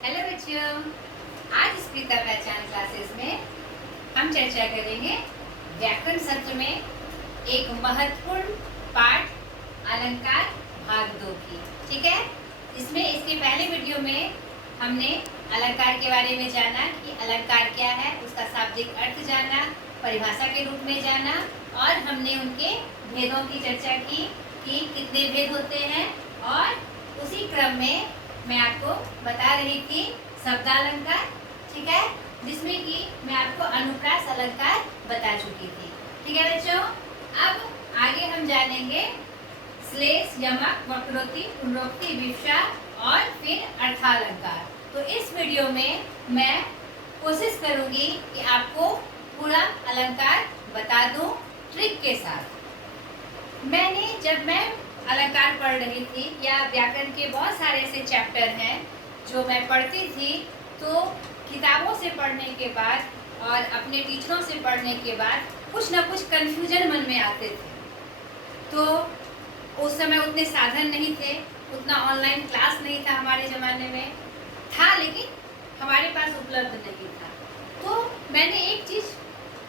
Hello बच्चों, आज स्पीता पहचान क्लासेस में हम चर्चा करेंगे व्याकरण सत्र में एक महत्वपूर्ण पाठ अलंकार भाग 2 की। ठीक है, इसमें इसके पहले वीडियो में हमने अलंकार के बारे में जाना कि अलंकार क्या है, उसका शाब्दिक अर्थ जाना, परिभाषा के रूप में जाना और हमने उनके भेदों की चर्चा की कि कितने भेद होते हैं। और उसी क्रम में मैं आपको बता रही थी शब्दालंकार, ठीक है, जिसमें कि मैं आपको अनुप्रास अलंकार बता चुकी थी। ठीक है बच्चों, अब आगे हम जानेंगे श्लेष, यमक, वक्रोक्ति, पुनरोक्ति, विवक्षा और फिर अर्थालंकार। तो इस वीडियो में मैं कोशिश करूंगी कि आपको पूरा अलंकार बता दूं ट्रिक के साथ। जब मैं अलंकार पढ़ रही थी या व्याकरण के बहुत सारे ऐसे चैप्टर हैं जो मैं पढ़ती थी, तो किताबों से पढ़ने के बाद और अपने टीचरों से पढ़ने के बाद कुछ ना कुछ कन्फ्यूजन मन में आते थे। तो उस समय उतने साधन नहीं थे, उतना ऑनलाइन क्लास नहीं था, हमारे ज़माने में था लेकिन हमारे पास उपलब्ध नहीं था। तो मैंने एक चीज़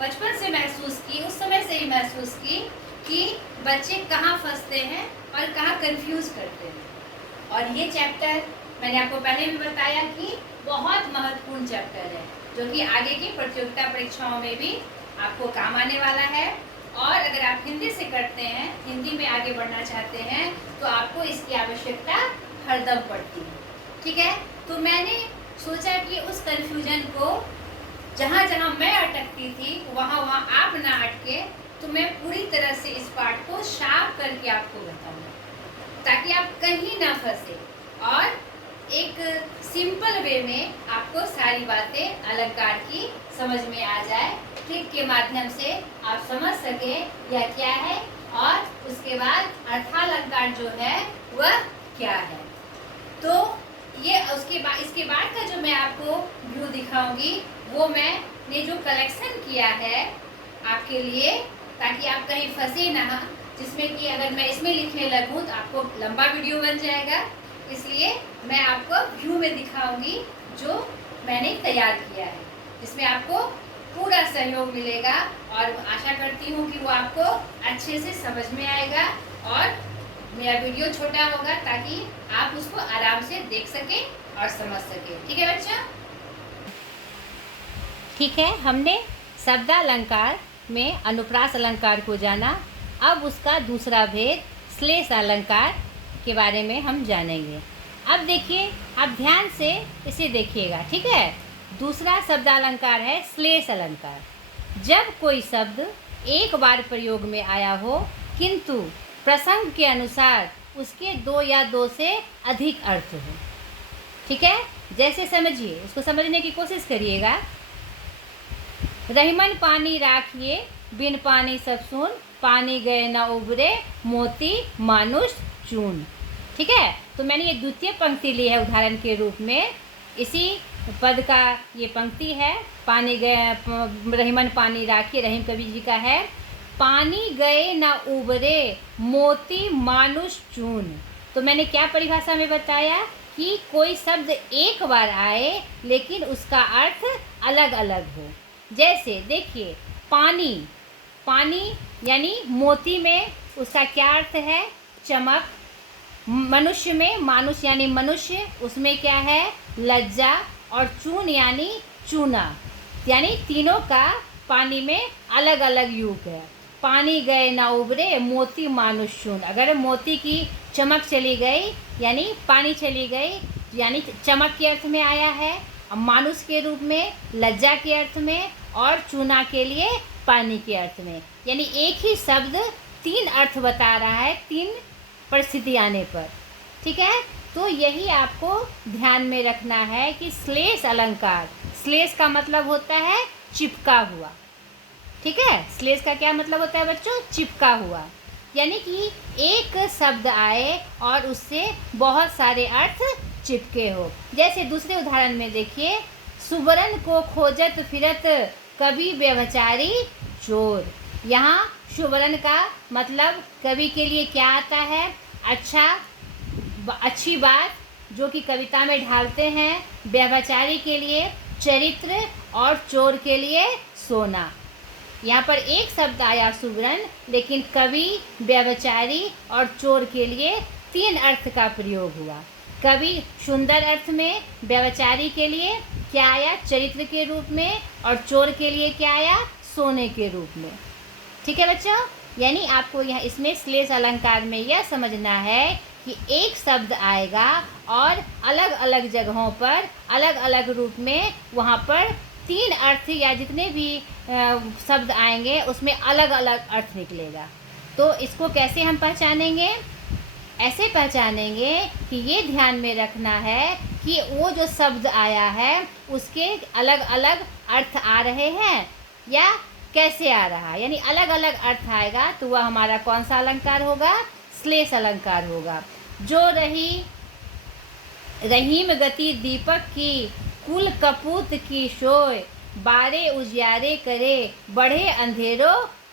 बचपन से महसूस की, उस समय से ही महसूस की कि बच्चे कहाँ फंसते हैं और कहाँ कंफ्यूज करते हैं। और ये चैप्टर मैंने आपको पहले भी बताया कि बहुत महत्वपूर्ण चैप्टर है, जो कि आगे की प्रतियोगिता परीक्षाओं में भी आपको काम आने वाला है। और अगर आप हिंदी से करते हैं, हिंदी में आगे बढ़ना चाहते हैं, तो आपको इसकी आवश्यकता हरदम पड़ती है। ठीक है, तो मैंने सोचा कि उस कन्फ्यूजन को जहाँ जहाँ मैं अटकती थी वहाँ वहाँ आप ना अटके, तो मैं पूरी तरह से इस पाठ को साफ करके आपको बताऊंगा ताकि आप कहीं ना फंसे और एक सिंपल वे में आपको सारी बातें अलंकार की समझ में आ जाए। ट्रिक के माध्यम से आप समझ सके यह क्या है और उसके बाद अर्थालंकार जो है वह क्या है। तो ये इसके बाद का जो मैं आपको व्यू दिखाऊंगी वो मैंने जो कलेक्शन किया है आपके लिए, ताकि आप कहीं फंसे ना, जिसमें कि अगर मैं इसमें लिखने लगूँ तो आपको लंबा वीडियो बन जाएगा। इसलिए मैं आपको व्यू में दिखाऊंगी जो मैंने तैयार किया है, जिसमें आपको पूरा सहयोग मिलेगा और आशा करती हूँ कि वो आपको अच्छे से समझ में आएगा और मेरा वीडियो छोटा होगा ताकि आप उसको आराम से देख सकें और समझ सकें। ठीक है बच्चा? ठीक है, हमने शब्दालंकार में अनुप्रास अलंकार को जाना। अब उसका दूसरा भेद श्लेष अलंकार के बारे में हम जानेंगे। अब देखिए, आप ध्यान से इसे देखिएगा। ठीक है, दूसरा शब्दालंकार है श्लेष अलंकार। जब कोई शब्द एक बार प्रयोग में आया हो किंतु प्रसंग के अनुसार उसके दो या दो से अधिक अर्थ हो। ठीक है, जैसे समझिए, उसको समझने की कोशिश करिएगा। रहीमन पानी राखिए, बिन पानी सब सून, पानी गए न उबरे, मोती मानुष चून। ठीक है, तो मैंने ये द्वितीय पंक्ति ली है उदाहरण के रूप में। इसी पद का ये पंक्ति है, पानी गए, रहीमन पानी राखिए, रहीम कवि जी का है। पानी गए न उबरे, मोती मानुष चून। तो मैंने क्या परिभाषा में बताया कि कोई शब्द एक बार आए लेकिन उसका अर्थ अलग अलग हो। जैसे देखिए, पानी, पानी यानी मोती में उसका क्या अर्थ है? चमक। मनुष्य में मानुष यानी मनुष्य, उसमें क्या है? लज्जा। और चून यानी चूना, यानी तीनों का पानी में अलग अलग यूग है। पानी गए ना उबरे, मोती मानुष चून। अगर मोती की चमक चली गई यानी पानी चली गई, यानी चमक के अर्थ में आया है, मानुष के रूप में, लज्जा के अर्थ में और चूना के लिए पानी के अर्थ में। यानी एक ही शब्द तीन अर्थ बता रहा है तीन परिस्थिति आने पर। ठीक है, तो यही आपको ध्यान में रखना है कि श्लेष अलंकार, श्लेष का मतलब होता है चिपका हुआ। ठीक है, श्लेष का क्या मतलब होता है बच्चों? चिपका हुआ। यानी कि एक शब्द आए और उससे बहुत सारे अर्थ चिपके हो। जैसे दूसरे उदाहरण में देखिए, सुवर्ण को खोजत फिरत, कवि व्यभिचारी चोर। यहाँ सुवर्ण का मतलब कवि के लिए क्या आता है? अच्छा, अच्छी बात, जो कि कविता में ढालते हैं। व्यभिचारी के लिए चरित्र और चोर के लिए सोना। यहाँ पर एक शब्द आया सुवर्ण, लेकिन कवि व्यभिचारी और चोर के लिए 3 अर्थ का प्रयोग हुआ। कवि सुंदर अर्थ में व्यभिचारी के लिए क्या आया, चरित्र के रूप में, और चोर के लिए क्या आया, सोने के रूप में। ठीक है बच्चों, यानी आपको यहाँ इसमें श्लेष अलंकार में यह समझना है कि एक शब्द आएगा और अलग अलग जगहों पर अलग अलग रूप में वहाँ पर 3 अर्थ या जितने भी शब्द आएंगे उसमें अलग अलग अर्थ निकलेगा। तो इसको कैसे हम पहचानेंगे? ऐसे पहचानेंगे कि ये ध्यान में रखना है कि वो जो शब्द आया है उसके अलग अलग अर्थ आ रहे हैं या कैसे आ रहा है। यानी अलग अलग अर्थ आएगा तो वह हमारा कौन सा अलंकार होगा? श्लेष अलंकार होगा। जो रही रहीम गति दीपक की, कुल कपूत की सोय, बारे उजियारे करे, बढ़े अंधेरो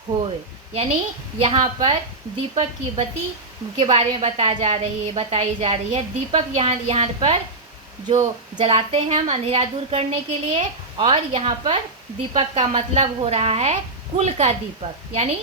होय। यानी यहाँ पर दीपक की बत्ती के बारे में बताई जा रही है। दीपक यहाँ पर जो जलाते हैं हम अंधेरा दूर करने के लिए, और यहाँ पर दीपक का मतलब हो रहा है कुल का दीपक, यानी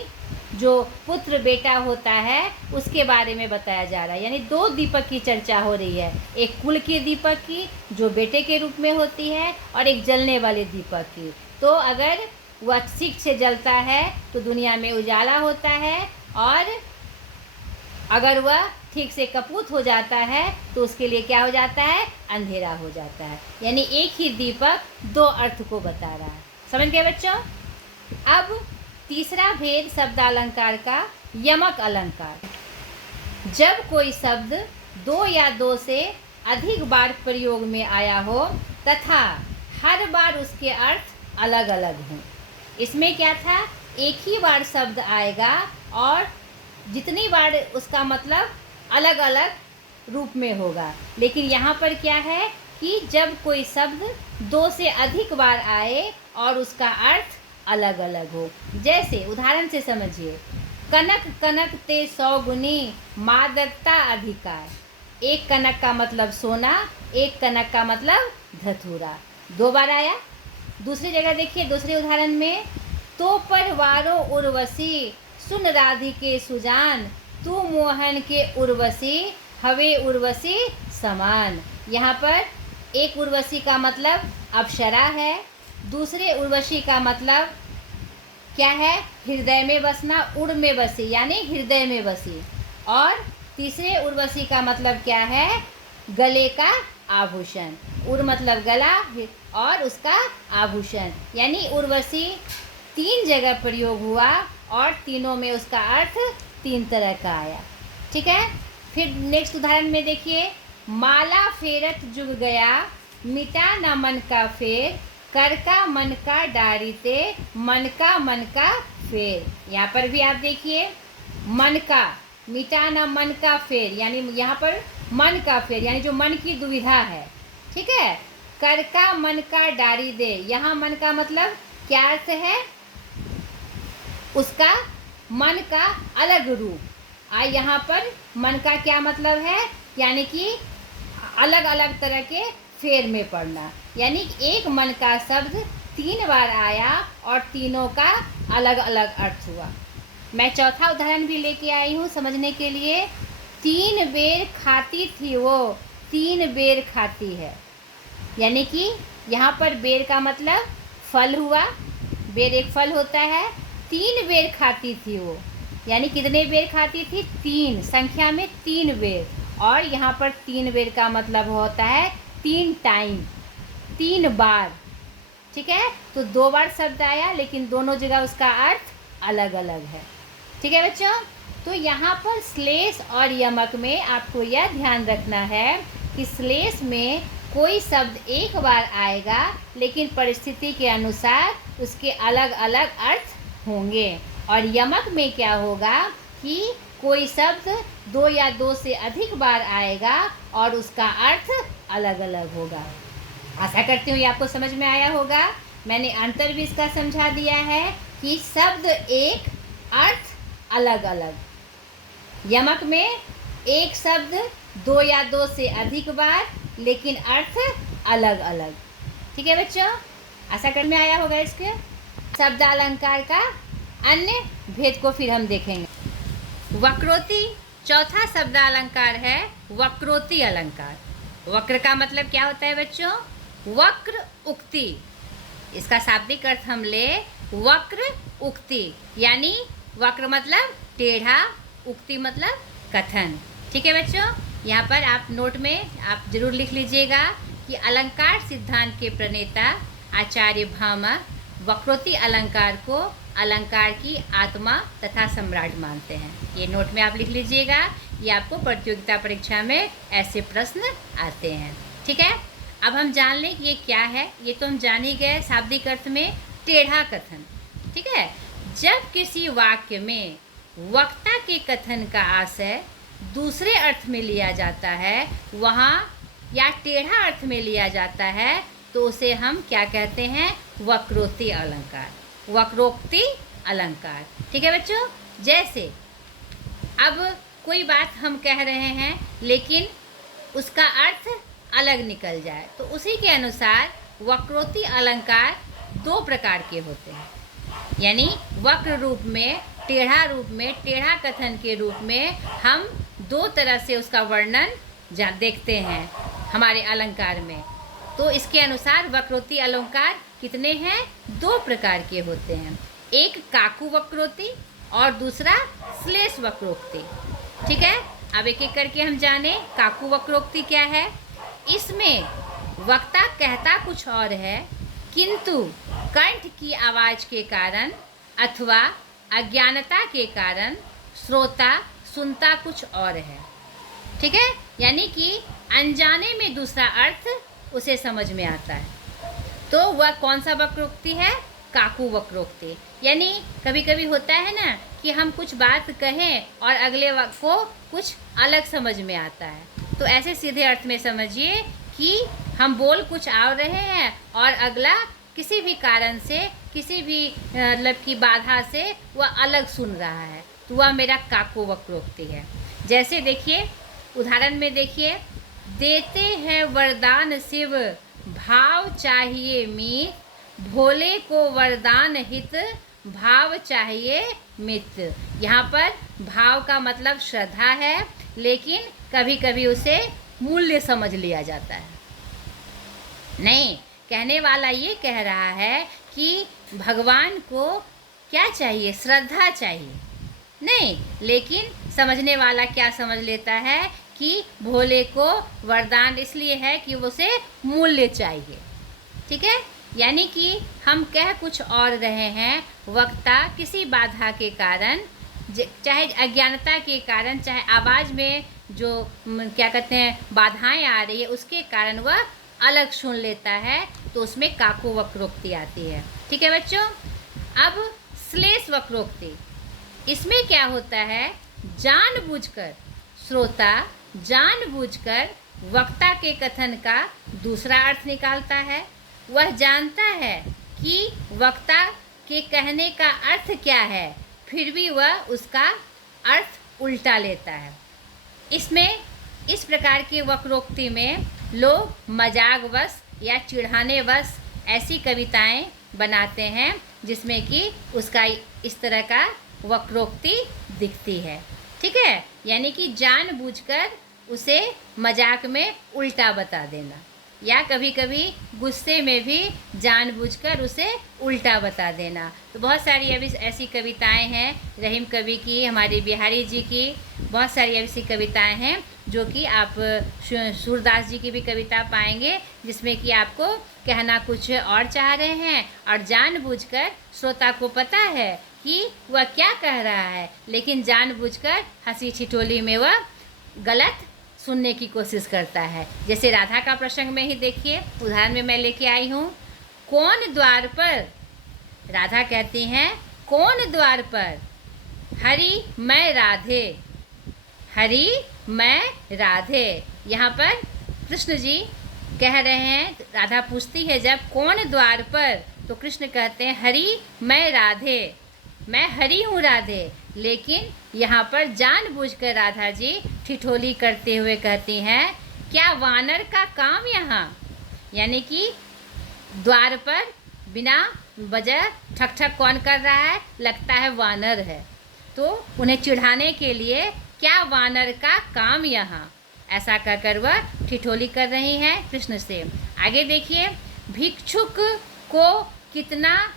जो पुत्र बेटा होता है उसके बारे में बताया जा रहा है। यानी 2 दीपक की चर्चा हो रही है, एक कुल के दीपक की जो बेटे के रूप में होती है, और एक जलने वाले दीपक की। तो अगर वह ठीक से जलता है तो दुनिया में उजाला होता है, और अगर वह ठीक से कपूत हो जाता है तो उसके लिए क्या हो जाता है? अंधेरा हो जाता है। यानी एक ही दीपक 2 अर्थ को बता रहा है। समझ गए बच्चों? अब तीसरा भेद शब्दालंकार का, यमक अलंकार। जब कोई शब्द 2 या 2 से अधिक बार प्रयोग में आया हो तथा हर बार उसके अर्थ अलग अलग हों। इसमें क्या था? एक ही बार शब्द आएगा और जितनी बार उसका मतलब अलग अलग रूप में होगा। लेकिन यहाँ पर क्या है कि जब कोई शब्द 2 से अधिक बार आए और उसका अर्थ अलग अलग हो। जैसे उदाहरण से समझिए, कनक कनक ते 100 गुनी, मादकता अधिकार। एक कनक का मतलब सोना, एक कनक का मतलब धतूरा। 2 बार आया। दूसरी जगह देखिए, दूसरे उदाहरण में, तो परवारो उर्वशी, सुन राधिके सुजान, तू मोहन के उर्वशी, हवे उर्वशी समान। यहाँ पर एक उर्वशी का मतलब अप्सरा है, दूसरे उर्वशी का मतलब क्या है? हृदय में बसना, उड़ में बसी यानी हृदय में बसी। और तीसरे उर्वशी का मतलब क्या है? गले का आभूषण। उड़ मतलब गला और उसका आभूषण। यानी उर्वशी 3 जगह प्रयोग हुआ और तीनों में उसका अर्थ 3 तरह का आया। ठीक है, फिर नेक्स्ट उदाहरण में देखिए, माला फेरत जुग गया, मिटा न मन का फेर, कर का मन का डारीते, मन का फेर। यहाँ पर भी आप देखिए, मन का, मिटा न मन का फेर, यानी यहाँ पर मन का फेर यानी जो मन की दुविधा है। ठीक है, कर का मन का डारी दे, यहाँ मन का मतलब क्या अर्थ है? उसका मन का अलग रूप। यहाँ पर मन का क्या मतलब है? यानी कि अलग अलग तरह के फेर में पढ़ना। यानी एक मन का शब्द 3 बार आया और तीनों का अलग अलग अर्थ हुआ। मैं चौथा उदाहरण भी लेके आई हूँ समझने के लिए। 3 बेर खाती थी वो, 3 बेर खाती है। यानी कि यहाँ पर बेर का मतलब फल हुआ, बेर एक फल होता है। 3 बेर खाती थी वो, यानी कितने बेर खाती थी? 3, संख्या में 3 बेर। और यहाँ पर 3 बेर का मतलब होता है 3 टाइम, 3 बार। ठीक है, तो 2 बार शब्द आया लेकिन दोनों जगह उसका अर्थ अलग अलग है। ठीक है बच्चों, तो यहाँ पर श्लेष और यमक में आपको यह ध्यान रखना है कि श्लेष में कोई शब्द एक बार आएगा लेकिन परिस्थिति के अनुसार उसके अलग अलग अर्थ होंगे। और यमक में क्या होगा कि कोई शब्द 2 या 2 से अधिक बार आएगा और उसका अर्थ अलग अलग होगा। आशा करती हूँ ये आपको समझ में आया होगा। मैंने अंतर भी इसका समझा दिया है कि शब्द एक, अर्थ अलग अलग। यमक में एक शब्द दो या दो से अधिक बार, लेकिन अर्थ अलग अलग। ठीक है बच्चों, आशा कर में आया होगा इसके शब्द अलंकार का अन्य भेद को फिर हम देखेंगे। वक्रोक्ति चौथा शब्द अलंकार है वक्रोक्ति अलंकार। वक्र का मतलब क्या होता है बच्चों? वक्र उक्ति। इसका शाब्दिक अर्थ हम ले वक्र उक्ति, यानी वक्र मतलब टेढ़ा, उक्ति मतलब कथन। ठीक है बच्चों, यहाँ पर आप नोट में आप जरूर लिख लीजिएगा कि अलंकार सिद्धांत के प्रणेता आचार्य भामह वक्रोक्ति अलंकार को अलंकार की आत्मा तथा सम्राट मानते हैं। ये नोट में आप लिख लीजिएगा, ये आपको प्रतियोगिता परीक्षा में ऐसे प्रश्न आते हैं। ठीक है, अब हम जान लें कि ये क्या है। ये तो हम जान ही गए शाब्दिक अर्थ में टेढ़ा कथन। ठीक है, जब किसी वाक्य में वक्ता के कथन का आशय दूसरे अर्थ में लिया जाता है, वहाँ या टेढ़ा अर्थ में लिया जाता है, तो उसे हम क्या कहते हैं? वक्रोक्ति अलंकार, वक्रोक्ति अलंकार। ठीक है बच्चों, जैसे अब कोई बात हम कह रहे हैं लेकिन उसका अर्थ अलग निकल जाए, तो उसी के अनुसार वक्रोक्ति अलंकार दो प्रकार के होते हैं। यानी वक्र रूप में, टेढ़ा रूप में, टेढ़ा कथन के रूप में हम दो तरह से उसका वर्णन देखते हैं हमारे अलंकार में। तो इसके अनुसार वक्रोक्ति अलंकार कितने हैं? दो प्रकार के होते हैं, एक काकू वक्रोक्ति और दूसरा श्लेष वक्रोक्ति। ठीक है, अब एक एक करके हम जाने काकू वक्रोक्ति क्या है। इसमें वक्ता कहता कुछ और है, किंतु कंठ की आवाज़ के कारण अथवा अज्ञानता के कारण श्रोता सुनता कुछ और है। ठीक है, यानी कि अनजाने में दूसरा अर्थ उसे समझ में आता है। तो वह कौन सा वक्रोक्ति है? काकू वक्रोक्ति। यानी कभी कभी होता है ना कि हम कुछ बात कहें और अगले को कुछ अलग समझ में आता है, तो ऐसे सीधे अर्थ में समझिए कि हम बोल कुछ आ रहे हैं और अगला किसी भी कारण से, किसी भी मतलब की बाधा से वह अलग सुन रहा है, तो वह मेरा काकू वक्रोक्ति है। जैसे देखिए उदाहरण में देखिए, देते हैं वरदान शिव भाव चाहिए मीत, भोले को वरदान हित भाव चाहिए मित। यहाँ पर भाव का मतलब श्रद्धा है, लेकिन कभी कभी उसे मूल्य समझ लिया जाता है। नहीं, कहने वाला ये कह रहा है कि भगवान को क्या चाहिए? श्रद्धा चाहिए। नहीं, लेकिन समझने वाला क्या समझ लेता है कि भोले को वरदान इसलिए है कि उसे मूल्य चाहिए। ठीक है, यानी कि हम कह कुछ और रहे हैं, वक्ता किसी बाधा के कारण, चाहे अज्ञानता के कारण, चाहे आवाज़ में जो क्या कहते हैं बाधाएं आ रही है, उसके कारण वह अलग सुन लेता है, तो उसमें काकू वक्रोक्ति आती है। ठीक है बच्चों, अब श्लेष वक्रोक्ति, इसमें क्या होता है? जानबूझकर श्रोता जानबूझकर वक्ता के कथन का दूसरा अर्थ निकालता है। वह जानता है कि वक्ता के कहने का अर्थ क्या है, फिर भी वह उसका अर्थ उल्टा लेता है। इसमें इस प्रकार की वक्रोक्ति में लोग मजाकवश या चिढ़ानेवश ऐसी कविताएं बनाते हैं जिसमें कि उसका इस तरह का वक्रोक्ति दिखती है। ठीक है, यानी कि जानबूझकर उसे मजाक में उल्टा बता देना, या कभी कभी गुस्से में भी जानबूझकर उसे उल्टा बता देना। तो बहुत सारी अभी ऐसी कविताएं हैं, रहीम कवि की, हमारे बिहारी जी की, बहुत सारी ऐसी कविताएं हैं जो कि आप सूरदास जी की भी कविता पाएंगे, जिसमें कि आपको कहना कुछ और चाह रहे हैं और जानबूझकर श्रोता को पता है कि वह क्या कह रहा है, लेकिन जानबूझकर हंसी ठिठोली में वह गलत सुनने की कोशिश करता है। जैसे राधा का प्रसंग में ही देखिए, उदाहरण में मैं लेके आई हूँ, कौन द्वार पर, राधा कहती हैं कौन द्वार पर, हरि मैं राधे, हरि मैं राधे। यहाँ पर कृष्ण जी कह रहे हैं, राधा पूछती है जब कौन द्वार पर, तो कृष्ण कहते हैं हरि मैं राधे। मैं हरी हूँ राधे। लेकिन यहाँ पर जानबूझकर राधा जी ठिठोली करते हुए कहती हैं, क्या वानर का काम यहाँ? यानी कि द्वार पर बिना वजह ठक ठक कौन कर रहा है? लगता है वानर है। तो उन्हें चिढ़ाने के लिए क्या वानर का काम यहाँ, ऐसा कहकर वह ठिठोली कर रही हैं कृष्ण से। आगे देखिए, भिक्षुक को कितना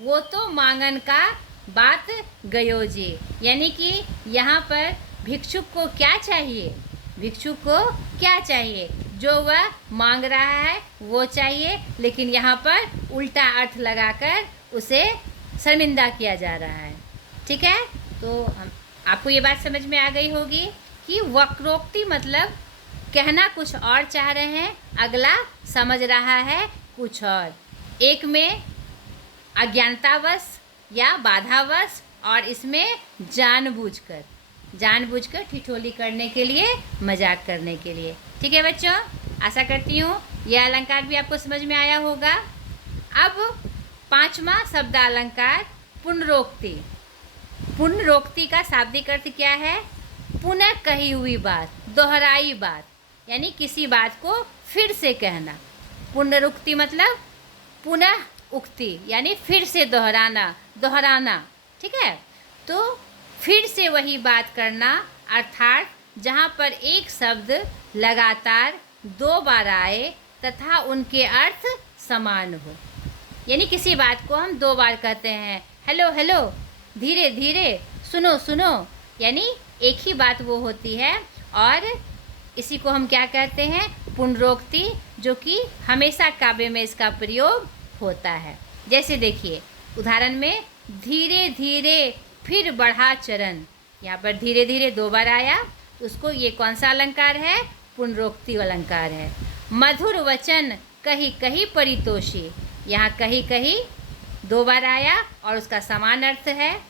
वो तो मांगन का बात गयो जी। यानी कि यहाँ पर भिक्षुक को क्या चाहिए? भिक्षुक को क्या चाहिए? जो वह मांग रहा है वो चाहिए, लेकिन यहाँ पर उल्टा अर्थ लगाकर उसे शर्मिंदा किया जा रहा है। ठीक है, तो आपको ये बात समझ में आ गई होगी कि वक्रोक्ति मतलब कहना कुछ और चाह रहे हैं, अगला समझ रहा है कुछ और। एक में अज्ञानतावश या बाधावश, और इसमें जानबूझकर ठिठोली करने के लिए, मजाक करने के लिए। ठीक है बच्चों, आशा करती हूँ यह अलंकार भी आपको समझ में आया होगा। अब 5वां शब्द अलंकार पुनरोक्ति। पुनरोक्ति का शाब्दिक अर्थ क्या है? पुनः कही हुई बात, दोहराई बात, यानी किसी बात को फिर से कहना। पुनरुक्ति मतलब पुनः उक्ति, यानी फिर से दोहराना। ठीक है, तो फिर से वही बात करना, अर्थात जहाँ पर एक शब्द लगातार 2 बार आए तथा उनके अर्थ समान हो। यानी किसी बात को हम 2 बार कहते हैं, हेलो हेलो, धीरे धीरे, सुनो सुनो, यानी एक ही बात वो होती है, और इसी को हम क्या कहते हैं? पुनरोक्ति, जो कि हमेशा काव्य में इसका प्रयोग होता है। जैसे देखिए उदाहरण में, धीरे धीरे फिर बढ़ा चरण, यहाँ पर धीरे धीरे 2 बार आया, उसको ये कौन सा अलंकार है? पुनरोक्ति अलंकार है। मधुर वचन कही कही परितोषी, यहाँ कही कही 2 बार आया और उसका समान अर्थ है।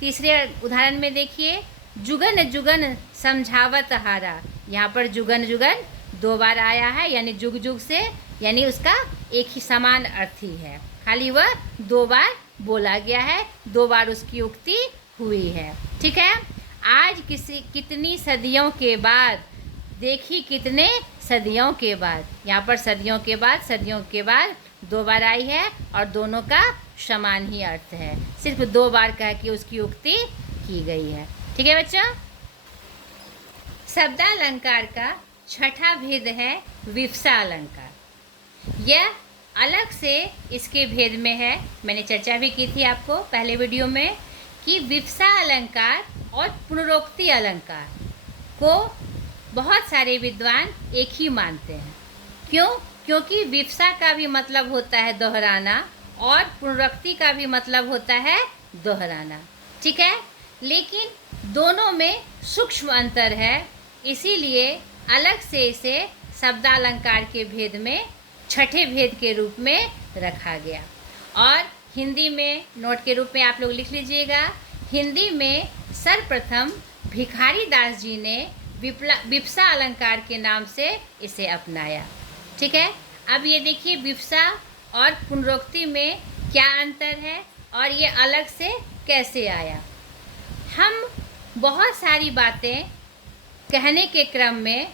तीसरे उदाहरण में देखिए, जुगन जुगन समझावत हारा, यहाँ पर जुगन जुगन 2 बार आया है, यानी जुग जुग से, यानी उसका एक ही समान अर्थ ही है, खाली वह 2 बार बोला गया है, 2 बार उसकी उक्ति हुई है। ठीक है, आज कितनी सदियों के बाद, देखी कितने सदियों के बाद, यहाँ पर सदियों के बाद 2 बार आई है और दोनों का समान ही अर्थ है, सिर्फ 2 बार कह के उसकी उक्ति की गई है। ठीक है बच्चों, शब्दालंकार का 6ठा भेद है विवक्षा अलंकार। यह अलग से इसके भेद में है, मैंने चर्चा भी की थी आपको पहले वीडियो में, कि विवक्षा अलंकार और पुनरोक्ति अलंकार को बहुत सारे विद्वान एक ही मानते हैं। क्यों? क्योंकि विवक्षा का भी मतलब होता है दोहराना और पुनरोक्ति का भी मतलब होता है दोहराना। ठीक है, लेकिन दोनों में सूक्ष्म अंतर है, इसीलिए अलग से इसे शब्दालंकार के भेद में 6ठे भेद के रूप में रखा गया। और हिंदी में नोट के रूप में आप लोग लिख लीजिएगा, हिंदी में सर्वप्रथम भिखारी दास जी ने विवक्षा अलंकार के नाम से इसे अपनाया। ठीक है, अब ये देखिए विवक्षा और पुनरोक्ति में क्या अंतर है और ये अलग से कैसे आया। हम बहुत सारी बातें कहने के क्रम में,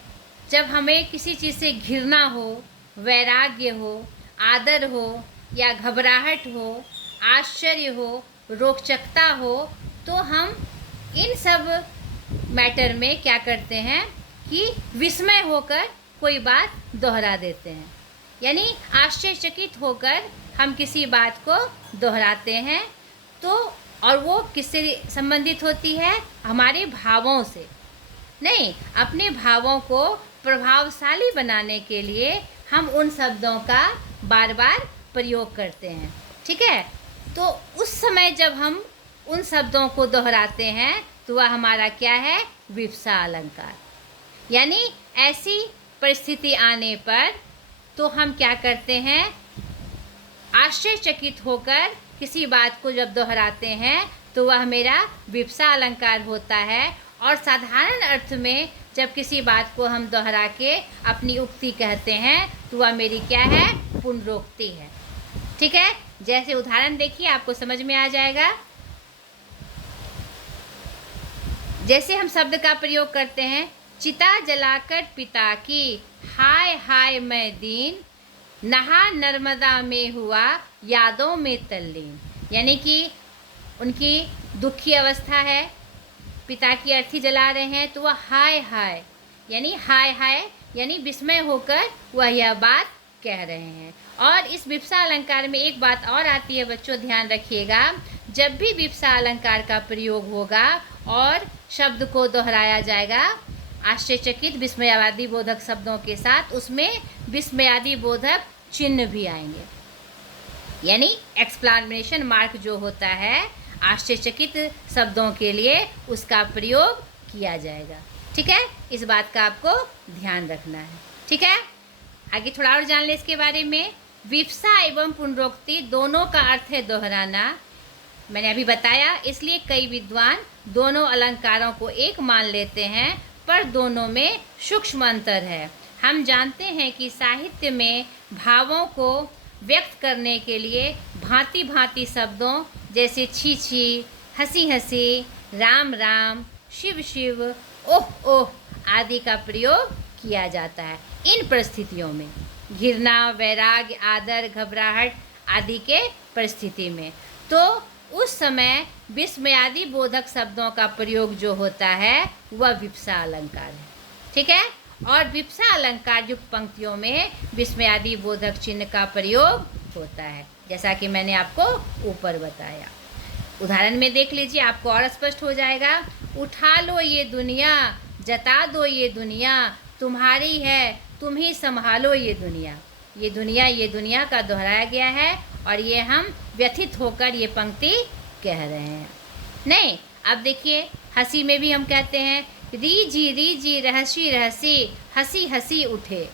जब हमें किसी चीज़ से घृणा हो, वैराग्य हो, आदर हो या घबराहट हो, आश्चर्य हो, रोचकता हो, तो हम इन सब मैटर में क्या करते हैं कि विस्मय होकर कोई बात दोहरा देते हैं, यानी आश्चर्यचकित होकर हम किसी बात को दोहराते हैं। तो और वो किससे संबंधित होती है? हमारे भावों से। नहीं, अपने भावों को प्रभावशाली बनाने के लिए हम उन शब्दों का बार बार प्रयोग करते हैं। ठीक है, तो उस समय जब हम उन शब्दों को दोहराते हैं तो वह हमारा क्या है? विवक्षा अलंकार। यानी ऐसी परिस्थिति आने पर तो हम क्या करते हैं? आश्चर्यचकित होकर किसी बात को जब दोहराते हैं तो वह मेरा विवक्षा अलंकार होता है। और साधारण अर्थ में जब किसी बात को हम दोहरा के अपनी उक्ति कहते हैं तो वह मेरी क्या है? पुनरोक्ति है। ठीक है, जैसे उदाहरण देखिए आपको समझ में आ जाएगा। जैसे हम शब्द का प्रयोग करते हैं, चिता जलाकर पिता की, हाय हाय मैं दीन, नहा नर्मदा में हुआ यादों में तल्लीन। यानी कि उनकी दुखी अवस्था है, पिता की अर्थी जला रहे हैं तो वह हाय हाय यानी विस्मय होकर वह यह बात कह रहे हैं। और इस विप्सा अलंकार में एक बात और आती है बच्चों, ध्यान रखिएगा, जब भी विप्सा अलंकार का प्रयोग होगा और शब्द को दोहराया जाएगा आश्चर्यचकित विस्मयादि बोधक शब्दों के साथ, उसमें विस्मयादि बोधक चिन्ह भी आएंगे, यानी एक्सप्लेनेशन मार्क जो होता है आश्चर्यचकित शब्दों के लिए उसका प्रयोग किया जाएगा। ठीक है, इस बात का आपको ध्यान रखना है। ठीक है, आगे थोड़ा और जान ले इसके बारे में। विप्सा एवं पुनरोक्ति दोनों का अर्थ है दोहराना, मैंने अभी बताया, इसलिए कई विद्वान दोनों अलंकारों को एक मान लेते हैं, पर दोनों में सूक्ष्म अंतर है। हम जानते हैं कि साहित्य में भावों को व्यक्त करने के लिए भांति भांति शब्दों जैसे छी छी, हंसी हंसी, राम राम, शिव शिव, ओह ओह आदि का प्रयोग किया जाता है। इन परिस्थितियों में घृणा, वैराग्य, आदर, घबराहट आदि के परिस्थिति में, तो उस समय विस्मयादि बोधक शब्दों का प्रयोग जो होता है वह विप्सा अलंकार है। ठीक है, और विप्सा अलंकार युक्त पंक्तियों में विस्मयादि बोधक चिन्ह का प्रयोग होता है, जैसा कि मैंने आपको ऊपर बताया। उदाहरण में देख लीजिए, आपको और स्पष्ट हो जाएगा। उठा लो ये दुनिया, जता दो ये दुनिया, तुम्हारी है तुम ही संभालो ये दुनिया। ये दुनिया का दोहराया गया है और ये हम व्यथित होकर ये पंक्ति कह रहे हैं। नहीं, अब देखिए हंसी में भी हम कहते हैं रीजी रहसी रहसी, हंसी हंसी उठे,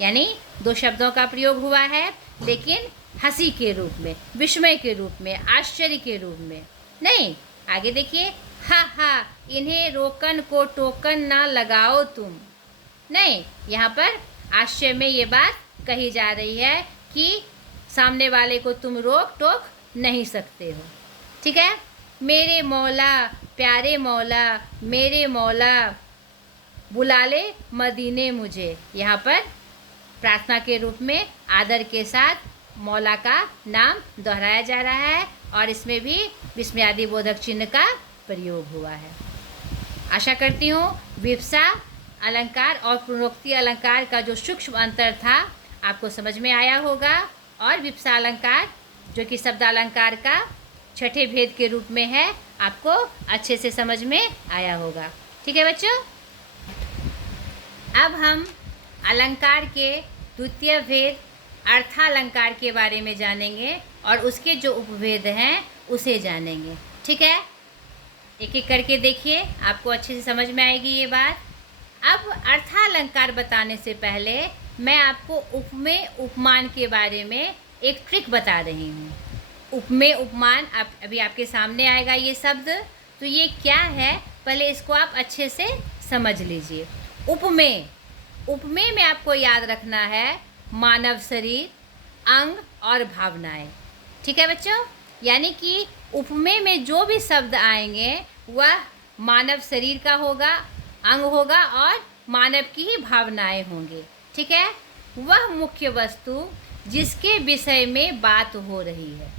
यानी दो शब्दों का प्रयोग हुआ है, लेकिन हंसी के रूप में, विस्मय के रूप में, आश्चर्य के रूप में नहीं। आगे देखिए, हा हा इन्हें रोकन को टोकन ना लगाओ तुम। नहीं, यहाँ पर आश्चर्य में ये बात कही जा रही है कि सामने वाले को तुम रोक टोक नहीं सकते हो। ठीक है, मेरे मौला, प्यारे मौला, मेरे मौला, बुला ले मदीने मुझे। यहाँ पर प्रार्थना के रूप में आदर के साथ मौला का नाम दोहराया जा रहा है और इसमें भी विस्मयादि बोधक चिन्ह का प्रयोग हुआ है। आशा करती हूँ विप्सा अलंकार और पुनरोक्ति अलंकार का जो सूक्ष्म अंतर था आपको समझ में आया होगा, और विप्सा अलंकार जो कि शब्द अलंकार का छठे भेद के रूप में है आपको अच्छे से समझ में आया होगा। ठीक है बच्चों, अब हम अलंकार के द्वितीय भेद अर्थालंकार के बारे में जानेंगे और उसके जो उपभेद हैं उसे जानेंगे। ठीक है, एक एक करके देखिए, आपको अच्छे से समझ में आएगी ये बात। अब अर्थालंकार बताने से पहले मैं आपको उपमेय उपमान के बारे में एक ट्रिक बता रही हूँ। उपमेय उपमान अभी आपके सामने आएगा ये शब्द, तो ये क्या है पहले इसको आप अच्छे से समझ लीजिए। उपमेय में आपको याद रखना है मानव शरीर, अंग और भावनाएं। ठीक है बच्चों, यानी कि उपमेय में जो भी शब्द आएंगे वह मानव शरीर का होगा, अंग होगा और मानव की ही भावनाएं होंगी। ठीक है, वह मुख्य वस्तु जिसके विषय में बात हो रही है।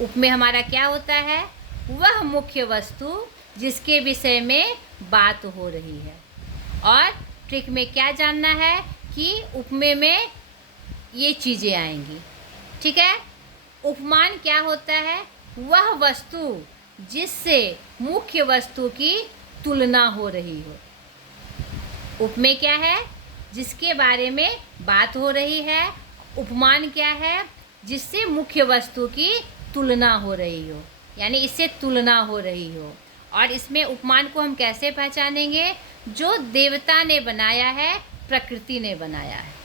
उपमेय हमारा क्या होता है? वह मुख्य वस्तु जिसके विषय में बात हो रही है। और ट्रिक में क्या जानना है कि उपमेय में ये चीज़ें आएंगी। ठीक है, उपमान क्या होता है? वह वस्तु जिससे मुख्य वस्तु की तुलना हो रही हो। उपमेय क्या है? जिसके बारे में बात हो रही है। उपमान क्या है? जिससे मुख्य वस्तु की तुलना हो रही हो, यानी इससे तुलना हो रही हो। और इसमें उपमान को हम कैसे पहचानेंगे? जो देवता ने बनाया है, प्रकृति ने बनाया है।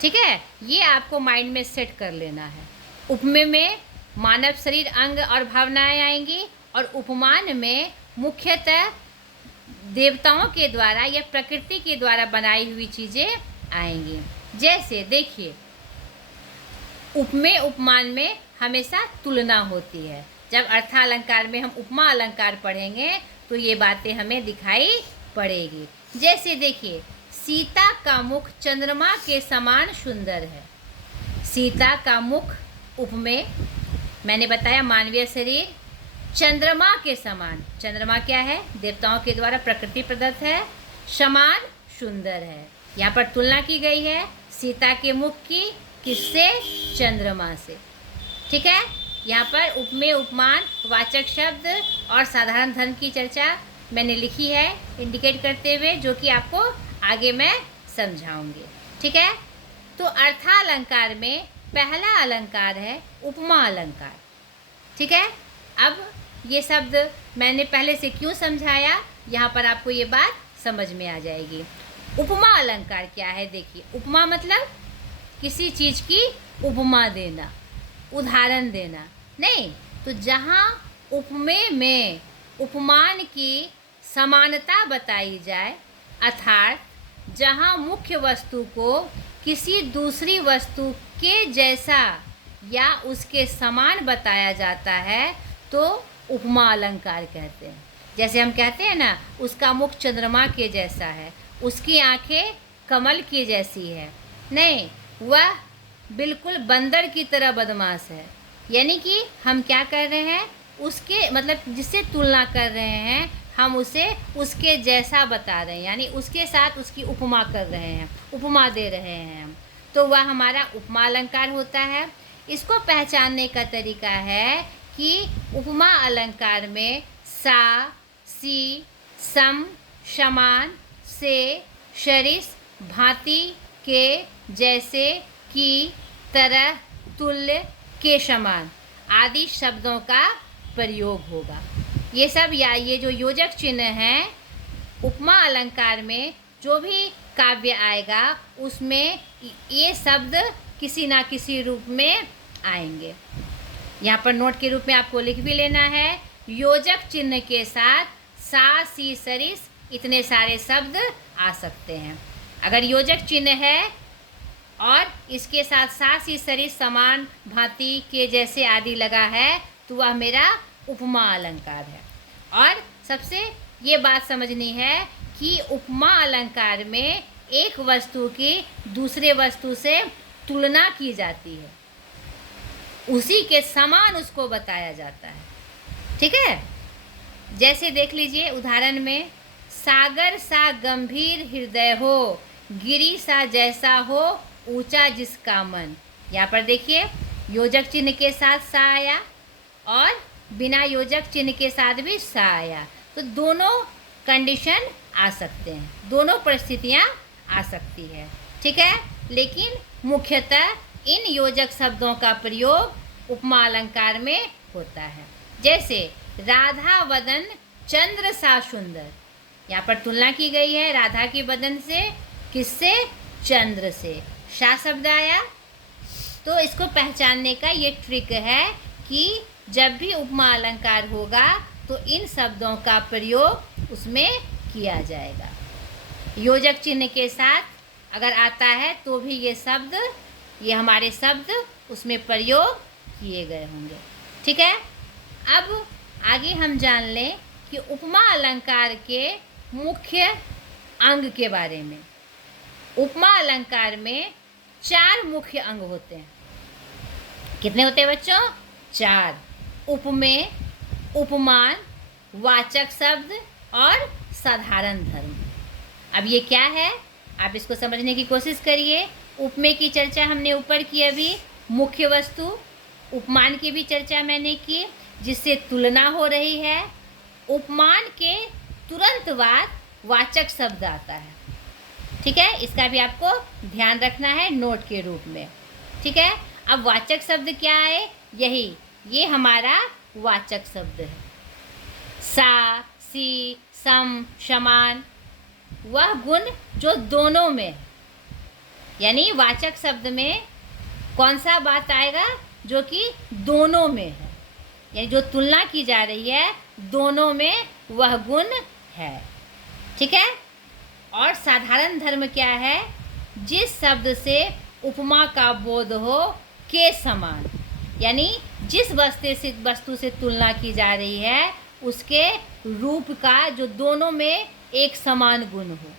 ठीक है, ये आपको माइंड में सेट कर लेना है। उपमेय में मानव शरीर, अंग और भावनाएं आएंगी और उपमान में मुख्यतः देवताओं के द्वारा या प्रकृति के द्वारा बनाई हुई चीज़ें आएंगी। जैसे देखिए, उपमेय उपमान में हमेशा तुलना होती है। जब अर्थालंकार में हम उपमा अलंकार पढ़ेंगे तो ये बातें हमें दिखाई पड़ेगी। जैसे देखिए, सीता का मुख चंद्रमा के समान सुंदर है। सीता का मुख उपमेय, मैंने बताया मानवीय शरीर चंद्रमा के समान, चंद्रमा क्या है? देवताओं के द्वारा प्रकृति प्रदत्त है। समान सुंदर है, यहाँ पर तुलना की गई है सीता के मुख की, किससे? चंद्रमा से। ठीक है, यहाँ पर उपमेय उपमान वाचक शब्द और साधारण धर्म की चर्चा मैंने लिखी है इंडिकेट करते हुए, जो कि आपको आगे मैं समझाऊंगी। ठीक है, तो अर्थालंकार में पहला अलंकार है उपमा अलंकार। ठीक है, अब ये शब्द मैंने पहले से क्यों समझाया, यहाँ पर आपको ये बात समझ में आ जाएगी। उपमा अलंकार क्या है? देखिए, उपमा मतलब किसी चीज़ की उपमा देना, उदाहरण देना। नहीं तो जहाँ उपमेय में उपमान की समानता बताई जाए, अर्थात जहाँ मुख्य वस्तु को किसी दूसरी वस्तु के जैसा या उसके समान बताया जाता है, तो उपमा अलंकार कहते हैं। जैसे हम कहते हैं ना, उसका मुख चंद्रमा के जैसा है, उसकी आंखें कमल की जैसी है। नहीं, वह बिल्कुल बंदर की तरह बदमाश है। यानी कि हम क्या कर रहे हैं, उसके मतलब जिससे तुलना कर रहे हैं, हम उसे उसके जैसा बता रहे हैं, यानी उसके साथ उसकी उपमा कर रहे हैं, उपमा दे रहे हैं हम, तो वह हमारा उपमा अलंकार होता है। इसको पहचानने का तरीका है कि उपमा अलंकार में सा, सी, सम, समान, से, सरिस, भांति, के, जैसे, की, तरह, तुल्य, के समान आदि शब्दों का प्रयोग होगा। ये सब या ये जो योजक चिन्ह हैं, उपमा अलंकार में जो भी काव्य आएगा उसमें ये शब्द किसी ना किसी रूप में आएंगे। यहाँ पर नोट के रूप में आपको लिख भी लेना है, योजक चिन्ह के साथ सा, सी, सरिस इतने सारे शब्द आ सकते हैं। अगर योजक चिन्ह है और इसके साथ सा, सी, सरिस, समान, भांति, के जैसे आदि लगा है, तो वह मेरा उपमा अलंकार है। और सबसे ये बात समझनी है कि उपमा अलंकार में एक वस्तु की दूसरे वस्तु से तुलना की जाती है, उसी के समान उसको बताया जाता है। ठीक है, जैसे देख लीजिए उदाहरण में, सागर सा गंभीर हृदय हो, गिरी सा जैसा हो ऊंचा जिसका मन। यहाँ पर देखिए योजक चिन्ह के साथ सा आया और बिना योजक चिन्ह के साथ भी सा आया, तो दोनों कंडीशन आ सकते हैं, दोनों परिस्थितियाँ आ सकती है। ठीक है, लेकिन मुख्यतः इन योजक शब्दों का प्रयोग उपमा अलंकार में होता है। जैसे राधा वदन चंद्र सा सुंदर, यहाँ पर तुलना की गई है राधा की बदन से, किससे? चंद्र से, सा शब्द आया। तो इसको पहचानने का ये ट्रिक है कि जब भी उपमा अलंकार होगा तो इन शब्दों का प्रयोग उसमें किया जाएगा। योजक चिन्ह के साथ अगर आता है तो भी ये शब्द, ये हमारे शब्द उसमें प्रयोग किए गए होंगे। ठीक है, अब आगे हम जान लें कि उपमा अलंकार के मुख्य अंग के बारे में। उपमा अलंकार में 4 मुख्य अंग होते हैं। कितने होते हैं बच्चों? 4। उपमेय, उपमान, वाचक शब्द और साधारण धर्म। अब ये क्या है, आप इसको समझने की कोशिश करिए। उपमेय की चर्चा हमने ऊपर की, अभी मुख्य वस्तु। उपमान की भी चर्चा मैंने की, जिससे तुलना हो रही है। उपमान के तुरंत बाद वाचक शब्द आता है। ठीक है, इसका भी आपको ध्यान रखना है नोट के रूप में। ठीक है, अब वाचक शब्द क्या है? यही, ये हमारा वाचक शब्द है। सा, सी, सम, समान, वह गुण जो दोनों में है। यानी वाचक शब्द में कौन सा बात आएगा? जो कि दोनों में है, यानी जो तुलना की जा रही है दोनों में वह गुण है। ठीक है, और साधारण धर्म क्या है? जिस शब्द से उपमा का बोध हो, के समान, यानी जिस वस्तु से तुलना की जा रही है उसके रूप का जो दोनों में एक समान गुण हो,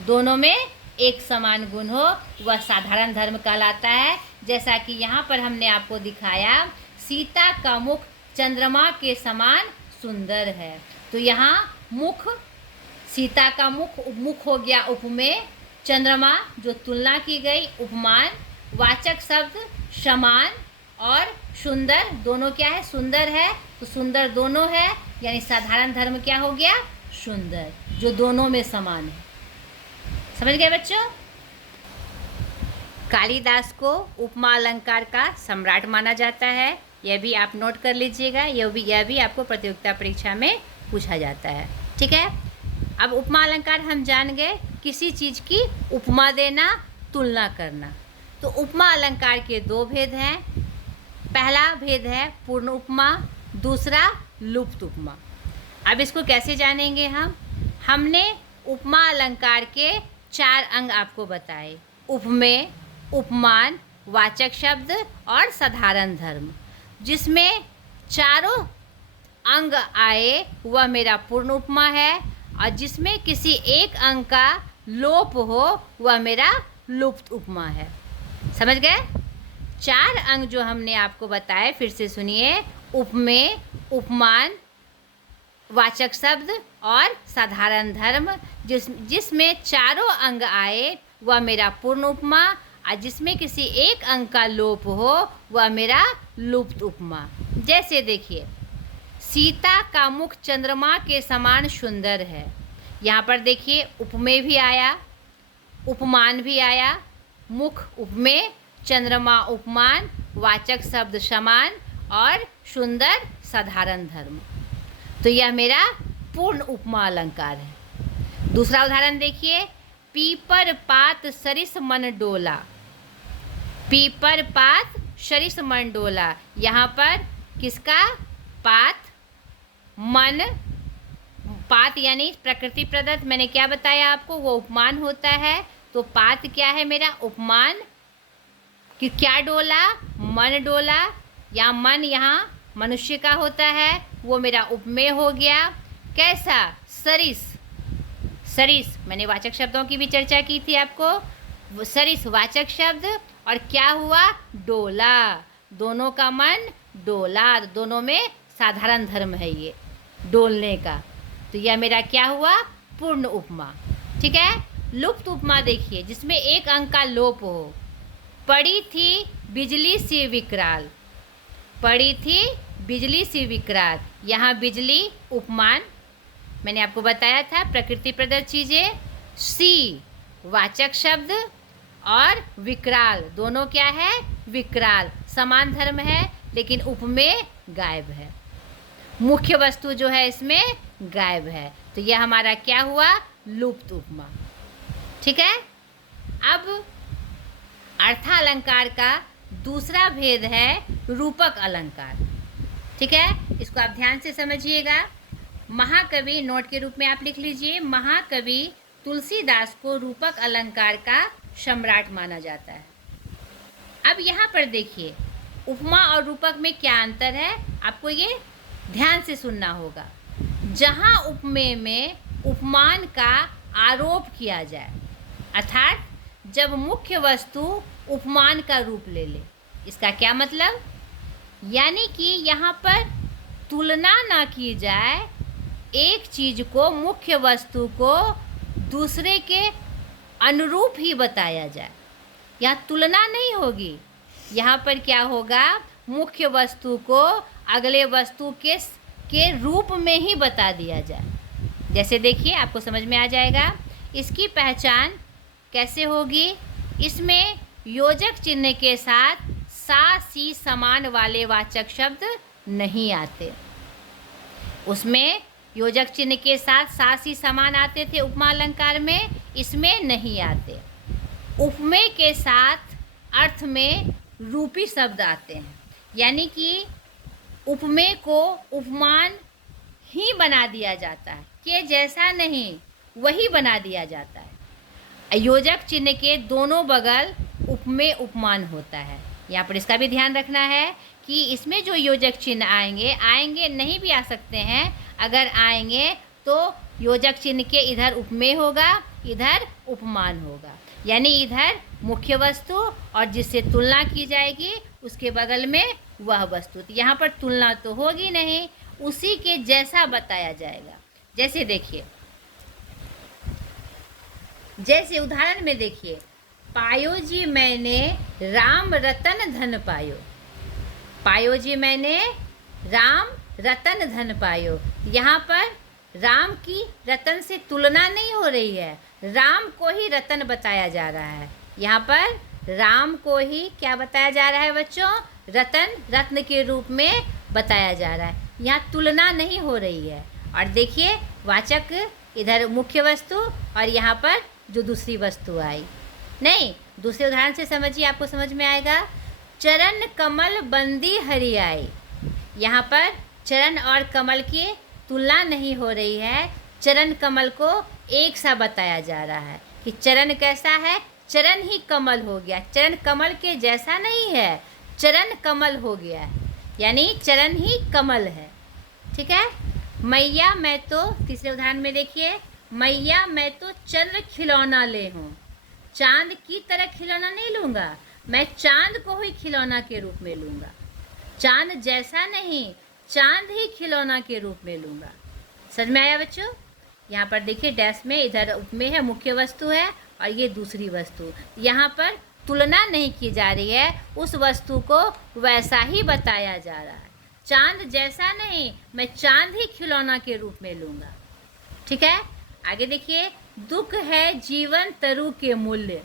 दोनों में एक समान गुण हो, वह साधारण धर्म कहलाता है। जैसा कि यहाँ पर हमने आपको दिखाया, सीता का मुख चंद्रमा के समान सुंदर है। तो यहाँ मुख, सीता का मुख हो गया उपमेय, चंद्रमा जो तुलना की गई उपमान, वाचक शब्द समान और सुंदर, दोनों क्या है, सुंदर है, तो सुंदर दोनों है, यानी साधारण धर्म क्या हो गया, सुंदर, जो दोनों में समान है। समझ गए बच्चों? कालिदास को उपमा अलंकार का सम्राट माना जाता है, यह भी आप नोट कर लीजिएगा, यह भी आपको प्रतियोगिता परीक्षा में पूछा जाता है। ठीक है, अब उपमा अलंकार हम जान गए, किसी चीज़ की उपमा देना, तुलना करना। तो उपमा अलंकार के दो भेद हैं। पहला भेद है पूर्ण उपमा, दूसरा लुप्त उपमा। अब इसको कैसे जानेंगे हम? हमने उपमा अलंकार के 4 अंग आपको बताए, उपमेय, उपमान, वाचक शब्द और साधारण धर्म। जिसमें चारों अंग आए वह मेरा पूर्ण उपमा है, और जिसमें किसी एक अंग का लोप हो वह मेरा लुप्त उपमा है। समझ गए? 4 अंग जो हमने आपको बताए, फिर से सुनिए, उपमेय, उपमान, वाचक शब्द और साधारण धर्म। जिसमें चारों अंग आए वह मेरा पूर्ण उपमा, और जिसमें किसी एक अंग का लोप हो वह मेरा लुप्त उपमा। जैसे देखिए, सीता का मुख चंद्रमा के समान सुंदर है। यहाँ पर देखिए उपमेय भी आया, उपमान भी आया, मुख उपमेय, चंद्रमा उपमान, वाचक शब्द समान और सुंदर साधारण धर्म। तो यह मेरा पूर्ण उपमा अलंकार है। दूसरा उदाहरण देखिए, पीपर पात सरिस मन डोला। पीपर पात सरिस मन डोला, यहाँ पर किसका पात, मन, पात यानी प्रकृति प्रदत्त, मैंने क्या बताया आपको, वो उपमान होता है। तो पात क्या है मेरा, उपमान, कि क्या डोला, मन डोला, या मन यहाँ मनुष्य का होता है, वो मेरा उपमेय हो गया। कैसा, सरिस, सरिस मैंने वाचक शब्दों की भी चर्चा की थी आपको, सरिस वाचक शब्द, और क्या हुआ, डोला, दोनों का मन डोला, दोनों में साधारण धर्म है ये डोलने का। तो यह मेरा क्या हुआ, पूर्ण उपमा। ठीक है। लुप्त उपमा देखिए, जिसमें एक अंक का लोप हो। पड़ी थी बिजली सी विकराल, पड़ी थी बिजली सी विकराल, यहाँ बिजली उपमान, मैंने आपको बताया था प्रकृति प्रदत्त चीज़ें। सी वाचक शब्द और विकराल, दोनों क्या है, विकराल, समान धर्म है लेकिन उपमेय गायब है, मुख्य वस्तु जो है इसमें गायब है। तो यह हमारा क्या हुआ, लुप्त उपमा। ठीक है। अब अर्थालंकार का दूसरा भेद है रूपक अलंकार। ठीक है, इसको आप ध्यान से समझिएगा। महाकवि, नोट के रूप में आप लिख लीजिए, महाकवि तुलसीदास को रूपक अलंकार का सम्राट माना जाता है। अब यहाँ पर देखिए, उपमा और रूपक में क्या अंतर है, आपको ये ध्यान से सुनना होगा। जहाँ उपमेय में उपमान का आरोप किया जाए, अर्थात जब मुख्य वस्तु उपमान का रूप ले ले, इसका क्या मतलब, यानी कि यहाँ पर तुलना ना की जाए, एक चीज़ को, मुख्य वस्तु को दूसरे के अनुरूप ही बताया जाए, यहाँ तुलना नहीं होगी। यहाँ पर क्या होगा, मुख्य वस्तु को अगले वस्तु के रूप में ही बता दिया जाए। जैसे देखिए, आपको समझ में आ जाएगा। इसकी पहचान कैसे होगी, इसमें योजक चिन्ह के साथ सा सी समान वाले वाचक शब्द नहीं आते। उसमें योजक चिन्ह के साथ सा सी समान आते थे उपमा अलंकार में, इसमें नहीं आते। उपमेय के साथ अर्थ में रूपी शब्द आते हैं, यानी कि उपमेय को उपमान ही बना दिया जाता है, के जैसा नहीं, वही बना दिया जाता है। योजक चिन्ह के दोनों बगल उपमेय उपमान होता है, यहाँ पर इसका भी ध्यान रखना है कि इसमें जो योजक चिन्ह आएंगे नहीं भी आ सकते हैं, अगर आएंगे तो योजक चिन्ह के इधर उपमेय होगा, इधर उपमान होगा, यानी इधर मुख्य वस्तु और जिससे तुलना की जाएगी उसके बगल में वह वस्तु। तो यहाँ पर तुलना तो होगी नहीं, उसी के जैसा बताया जाएगा। जैसे देखिए, जैसे उदाहरण में देखिए, पायो जी मैंने राम रतन धन पायो। पायो जी मैंने राम रतन धन पायो। यहाँ पर राम की रतन से तुलना नहीं हो रही है, राम को ही रतन बताया जा रहा है। यहाँ पर राम को ही क्या बताया जा रहा है बच्चों? रतन, रत्न के रूप में बताया जा रहा है। यहाँ तुलना नहीं हो रही है। और देखिए, वाचक इधर मुख्य वस्तु और यहाँ पर जो दूसरी वस्तु आई। नहीं, दूसरे उदाहरण से समझिए, आपको समझ में आएगा। चरण कमल बंदी हरियाई। यहाँ पर चरण और कमल की तुलना नहीं हो रही है, चरण कमल को एक सा बताया जा रहा है कि चरण कैसा है, चरण ही कमल हो गया, चरण कमल के जैसा नहीं है, चरण कमल हो गया है, यानी चरण ही कमल है। ठीक है। मैया मैं तो, तीसरे उदाहरण में देखिए, मैया मैं तो चंद्र खिलौना ले हूँ, चांद की तरह खिलौना नहीं लूँगा, मैं चांद को ही खिलौना के रूप में लूँगा, चांद जैसा नहीं, चांद ही खिलौना के रूप में लूँगा। समझ में आया बच्चों? यहाँ पर देखिए डैश में, इधर उपमेय है, मुख्य वस्तु है और ये दूसरी वस्तु। यहाँ पर तुलना नहीं की जा रही है, उस वस्तु को वैसा ही बताया जा रहा है। चांद जैसा नहीं, मैं चांद ही खिलौना के रूप में लूँगा। ठीक है। आगे देखिए, दुख है जीवन तरु के मूल्य।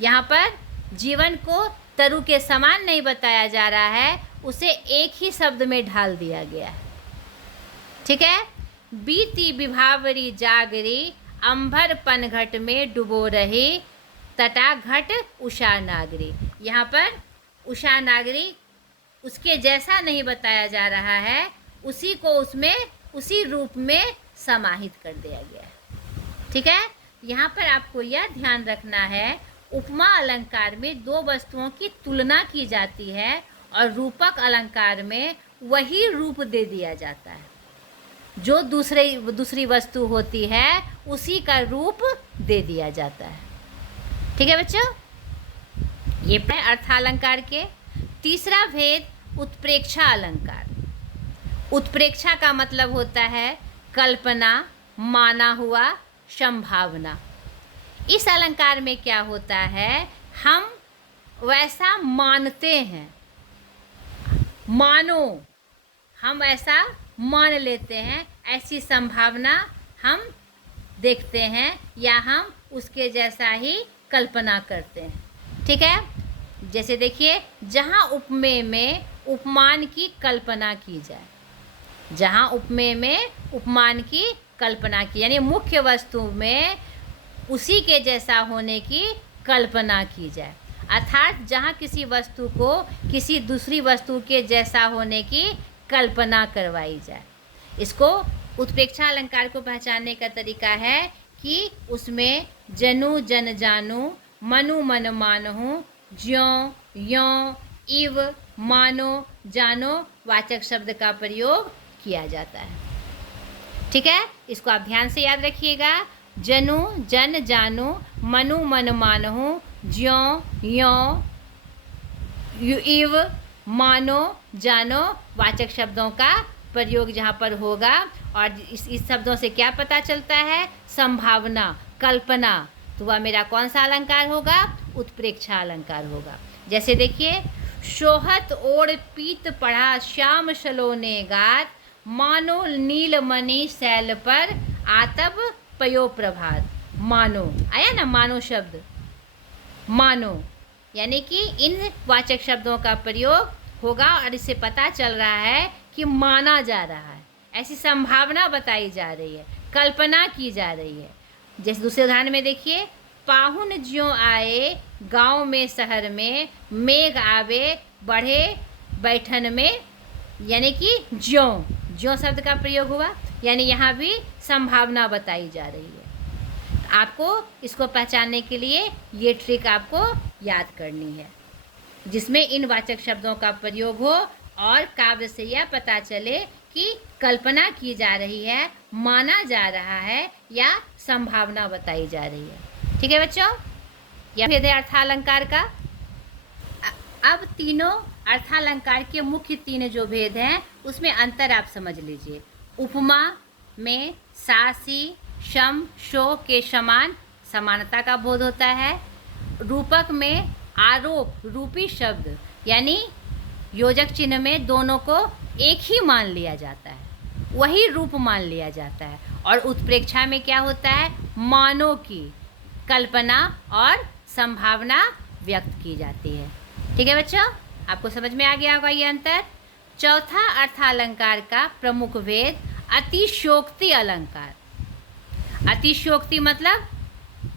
यहाँ पर जीवन को तरु के समान नहीं बताया जा रहा है, उसे एक ही शब्द में ढाल दिया गया है। ठीक है। बीती विभावरी जागरी, अंबर पनघट में डुबो रही, तटाघट उषा नागरी। यहाँ पर उषा नागरी उसके जैसा नहीं बताया जा रहा है, उसी को उसमें उसी रूप में समाहित कर दिया गया है। ठीक है। यहाँ पर आपको यह ध्यान रखना है, उपमा अलंकार में दो वस्तुओं की तुलना की जाती है और रूपक अलंकार में वही रूप दे दिया जाता है, जो दूसरी वस्तु होती है उसी का रूप दे दिया जाता है। ठीक है बच्चों, ये अर्थालंकार के। तीसरा भेद उत्प्रेक्षा अलंकार। उत्प्रेक्षा का मतलब होता है कल्पना, माना हुआ, संभावना। इस अलंकार में क्या होता है, हम वैसा मानते हैं, मानो, हम ऐसा मान लेते हैं, ऐसी संभावना हम देखते हैं या हम उसके जैसा ही कल्पना करते हैं। ठीक है। जैसे देखिए, जहाँ उपमेय में उपमान की कल्पना की जाए, जहाँ उपमेय में उपमान की कल्पना की, यानी मुख्य वस्तु में उसी के जैसा होने की कल्पना की जाए, अर्थात जहाँ किसी वस्तु को किसी दूसरी वस्तु के जैसा होने की कल्पना करवाई जाए। इसको उत्प्रेक्षा अलंकार को पहचानने का तरीका है कि उसमें जनु जन जानू, मनु मन मानहूँ, ज्यों यों इव मानो जानो वाचक शब्द का प्रयोग किया जाता है। ठीक है। इसको आप ध्यान से याद रखिएगा। जनु जन जानू, मनु मन मानहूँ, ज्यों यों इव मानो जानो वाचक शब्दों का प्रयोग जहाँ पर होगा। और इस शब्दों से क्या पता चलता है, संभावना, कल्पना, तो वह मेरा कौन सा अलंकार होगा, उत्प्रेक्षा अलंकार होगा। जैसे देखिए, शोहत ओढ़ पीत पढ़ा श्याम सलोने गात, मानो नीलमणि शैल पर आतप पयो प्रभात। मानो आया ना, मानो शब्द, मानो यानी कि इन वाचक शब्दों का प्रयोग होगा और इससे पता चल रहा है कि माना जा रहा है, ऐसी संभावना बताई जा रही है, कल्पना की जा रही है। जैसे दूसरे उदाहरण में देखिए, पाहुन ज्यों आए गांव में शहर में, मेघ आवे बढ़े बैठन में, यानी कि ज्यों, ज्यों शब्द का प्रयोग हुआ, यानी यहाँ भी संभावना बताई जा रही है। आपको इसको पहचानने के लिए ये ट्रिक आपको याद करनी है। जिसमें इन वाचक शब्दों का प्रयोग हो और काव्य से यह पता चले कि कल्पना की जा रही है, माना जा रहा है या संभावना बताई जा रही है। ठीक है बच्चों, यह भेद है अर्थालंकार का। अब तीनों अर्थालंकार के मुख्य तीन जो भेद हैं उसमें अंतर आप समझ लीजिए। उपमा में सासी शम शो के समान समानता का बोध होता है। रूपक में आरोप रूपी शब्द यानी योजक चिन्ह में दोनों को एक ही मान लिया जाता है, वही रूप मान लिया जाता है। और उत्प्रेक्षा में क्या होता है, मानों की कल्पना और संभावना व्यक्त की जाती है। ठीक है बच्चों, आपको समझ में आ गया होगा ये अंतर। चौथा अर्थालंकार का प्रमुख भेद अतिशयोक्ति अलंकार। अतिशयोक्ति मतलब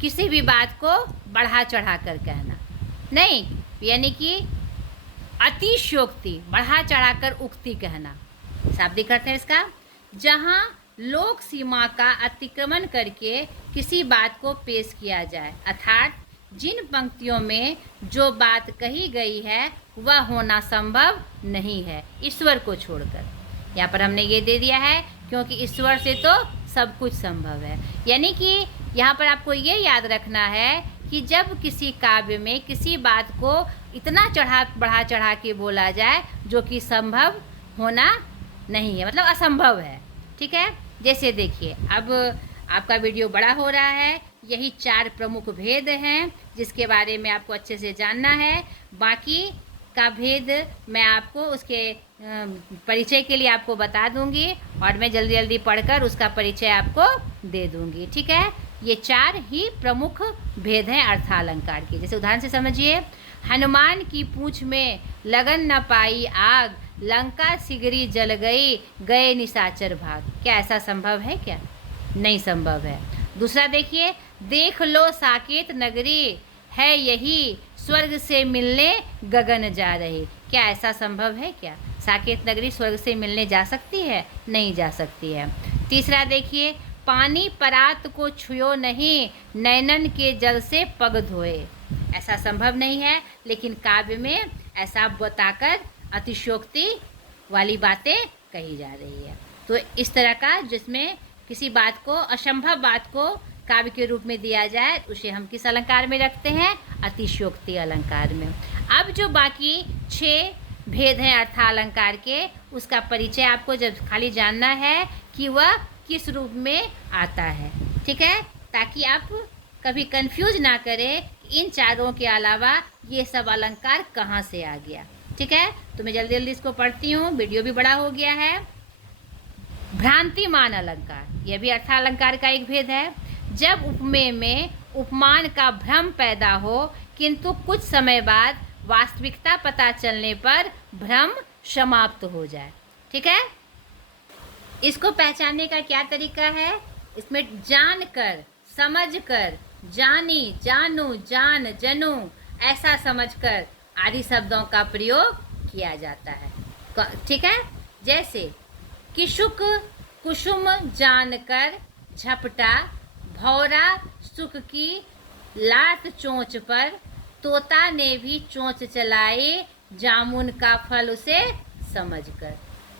किसी भी बात को बढ़ा चढ़ा कर कहना नहीं, यानी कि अतिशयोक्ति बढ़ा चढ़ा कर उक्ति कहना। शाब्दिक अर्थ है इसका, जहाँ लोक सीमा का अतिक्रमण करके किसी बात को पेश किया जाए, अर्थात जिन पंक्तियों में जो बात कही गई है वह होना संभव नहीं है ईश्वर को छोड़कर। यहाँ पर हमने ये दे दिया है क्योंकि ईश्वर से तो सब कुछ संभव है। यानी कि यहाँ पर आपको ये याद रखना है कि जब किसी काव्य में किसी बात को इतना बढ़ा चढ़ा के बोला जाए जो कि संभव होना नहीं है, मतलब असंभव है। ठीक है, जैसे देखिए अब आपका वीडियो बड़ा हो रहा है, यही 4 प्रमुख भेद हैं जिसके बारे में आपको अच्छे से जानना है। बाकी का भेद मैं आपको उसके परिचय के लिए आपको बता दूंगी और मैं जल्दी जल्दी पढ़कर उसका परिचय आपको दे दूंगी। ठीक है, ये 4 ही प्रमुख भेद हैं अर्थालंकार के। जैसे उदाहरण से समझिए, हनुमान की पूंछ में लगन न पाई आग, लंका सिगरी जल गई, गए निशाचर भाग। क्या ऐसा संभव है? क्या नहीं संभव है। दूसरा देखिए, देख लो साकेत नगरी है यही, स्वर्ग से मिलने गगन जा रही। क्या ऐसा संभव है? क्या साकेत नगरी स्वर्ग से मिलने जा सकती है? नहीं जा सकती है। तीसरा देखिए, पानी परात को छुयो नहीं, नैनन के जल से पग धोए। ऐसा संभव नहीं है, लेकिन काव्य में ऐसा बताकर अतिशयोक्ति वाली बातें कही जा रही है। तो इस तरह का जिसमें किसी बात को, असंभव बात को काव्य के रूप में दिया जाए, उसे हम किस अलंकार में रखते हैं? अतिशयोक्ति अलंकार में। अब जो बाकी 6 भेद हैं अर्थालंकार के, उसका परिचय आपको जब खाली जानना है कि वह किस रूप में आता है। ठीक है, ताकि आप कभी कंफ्यूज ना करें इन चारों के अलावा ये सब अलंकार कहाँ से आ गया। ठीक है, तो मैं जल्दी जल्दी इसको पढ़ती हूँ, वीडियो भी बड़ा हो गया है। भ्रांतिमान अलंकार, यह भी अर्थालंकार का एक भेद है। जब उपमेय में उपमान का भ्रम पैदा हो किंतु कुछ समय बाद वास्तविकता पता चलने पर भ्रम समाप्त हो जाए। ठीक है, इसको पहचानने का क्या तरीका है? इसमें जानकर, समझकर, जानी, जानू, जान, जनू, ऐसा समझकर आदि शब्दों का प्रयोग किया जाता है। ठीक है, जैसे किशुक कुसुम जानकर झपटा, भौरा सुख की लात चोंच पर, तोता ने भी चोंच चलाई, जामुन का फल उसे समझकर।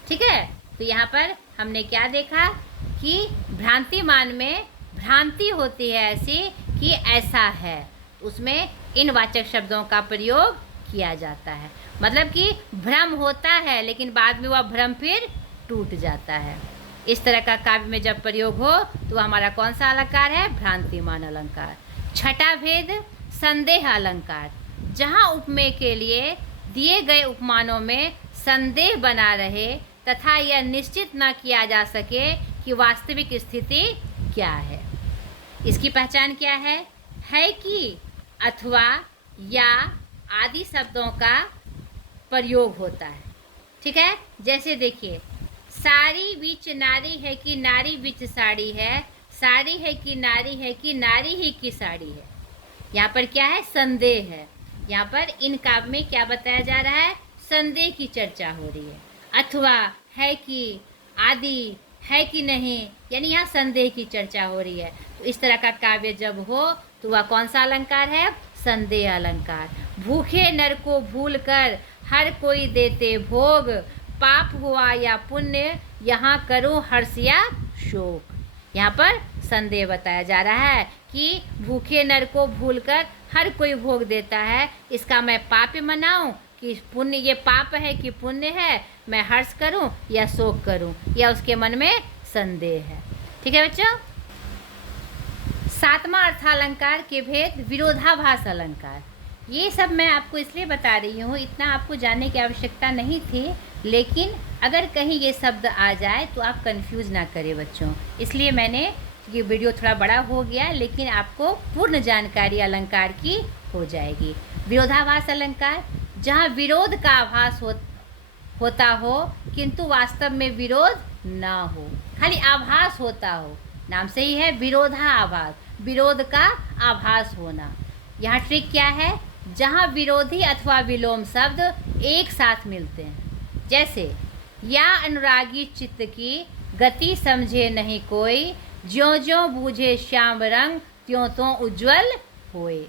ठीक है, तो यहाँ पर हमने क्या देखा कि भ्रांतिमान में भ्रांति होती है ऐसी कि ऐसा है, उसमें इन वाचक शब्दों का प्रयोग किया जाता है। मतलब कि भ्रम होता है लेकिन बाद में वह भ्रम फिर टूट जाता है। इस तरह का काव्य में जब प्रयोग हो तो हमारा कौन सा अलंकार है? भ्रांतिमान अलंकार। छठा भेद संदेह अलंकार, जहाँ उपमेय के लिए दिए गए उपमानों में संदेह बना रहे तथा यह निश्चित न किया जा सके कि वास्तविक स्थिति क्या है। इसकी पहचान क्या है? है कि, अथवा, या आदि शब्दों का प्रयोग होता है। ठीक है, जैसे देखिए, साड़ी बीच नारी है कि नारी बीच साड़ी है, साड़ी है कि नारी है कि नारी ही की साड़ी है। यहाँ पर क्या है? संदेह है। यहाँ पर इन काव्य में क्या बताया जा रहा है? संदेह की चर्चा हो रही है। अथवा, है कि, आदि, है कि नहीं, यानी यहाँ संदेह की चर्चा हो रही है। तो इस तरह का काव्य जब हो तो वह कौन सा अलंकार है? संदेह अलंकार। भूखे नर को भूल कर हर कोई देते भोग, पाप हुआ या पुण्य यहाँ करूँ हर्ष या शोक। यहाँ पर संदेह बताया जा रहा है कि भूखे नर को भूलकर हर कोई भोग देता है, इसका मैं पाप मनाऊं कि पुण्य, ये पाप है कि पुण्य है, मैं हर्ष करूं या शोक करूं, या उसके मन में संदेह है। ठीक है बच्चों। सातवां अर्थालंकार के भेद, विरोधाभास अलंकार। ये सब मैं आपको इसलिए बता रही हूँ, इतना आपको जानने की आवश्यकता नहीं थी, लेकिन अगर कहीं ये शब्द आ जाए तो आप कंफ्यूज ना करें बच्चों, इसलिए मैंने, ये वीडियो थोड़ा बड़ा हो गया लेकिन आपको पूर्ण जानकारी अलंकार की हो जाएगी। विरोधाभास अलंकार, जहाँ विरोध का आभास होता हो किंतु वास्तव में विरोध ना हो, खाली आभास होता हो, नाम से ही है विरोधाभास, विरोध का आभास होना। यहाँ ट्रिक क्या है, जहाँ विरोधी अथवा विलोम शब्द एक साथ मिलते हैं, जैसे या अनुरागी चित्त की गति समझे नहीं कोई, ज्यों ज्यों बूझे श्याम रंग त्यों त्यों उज्ज्वल होए।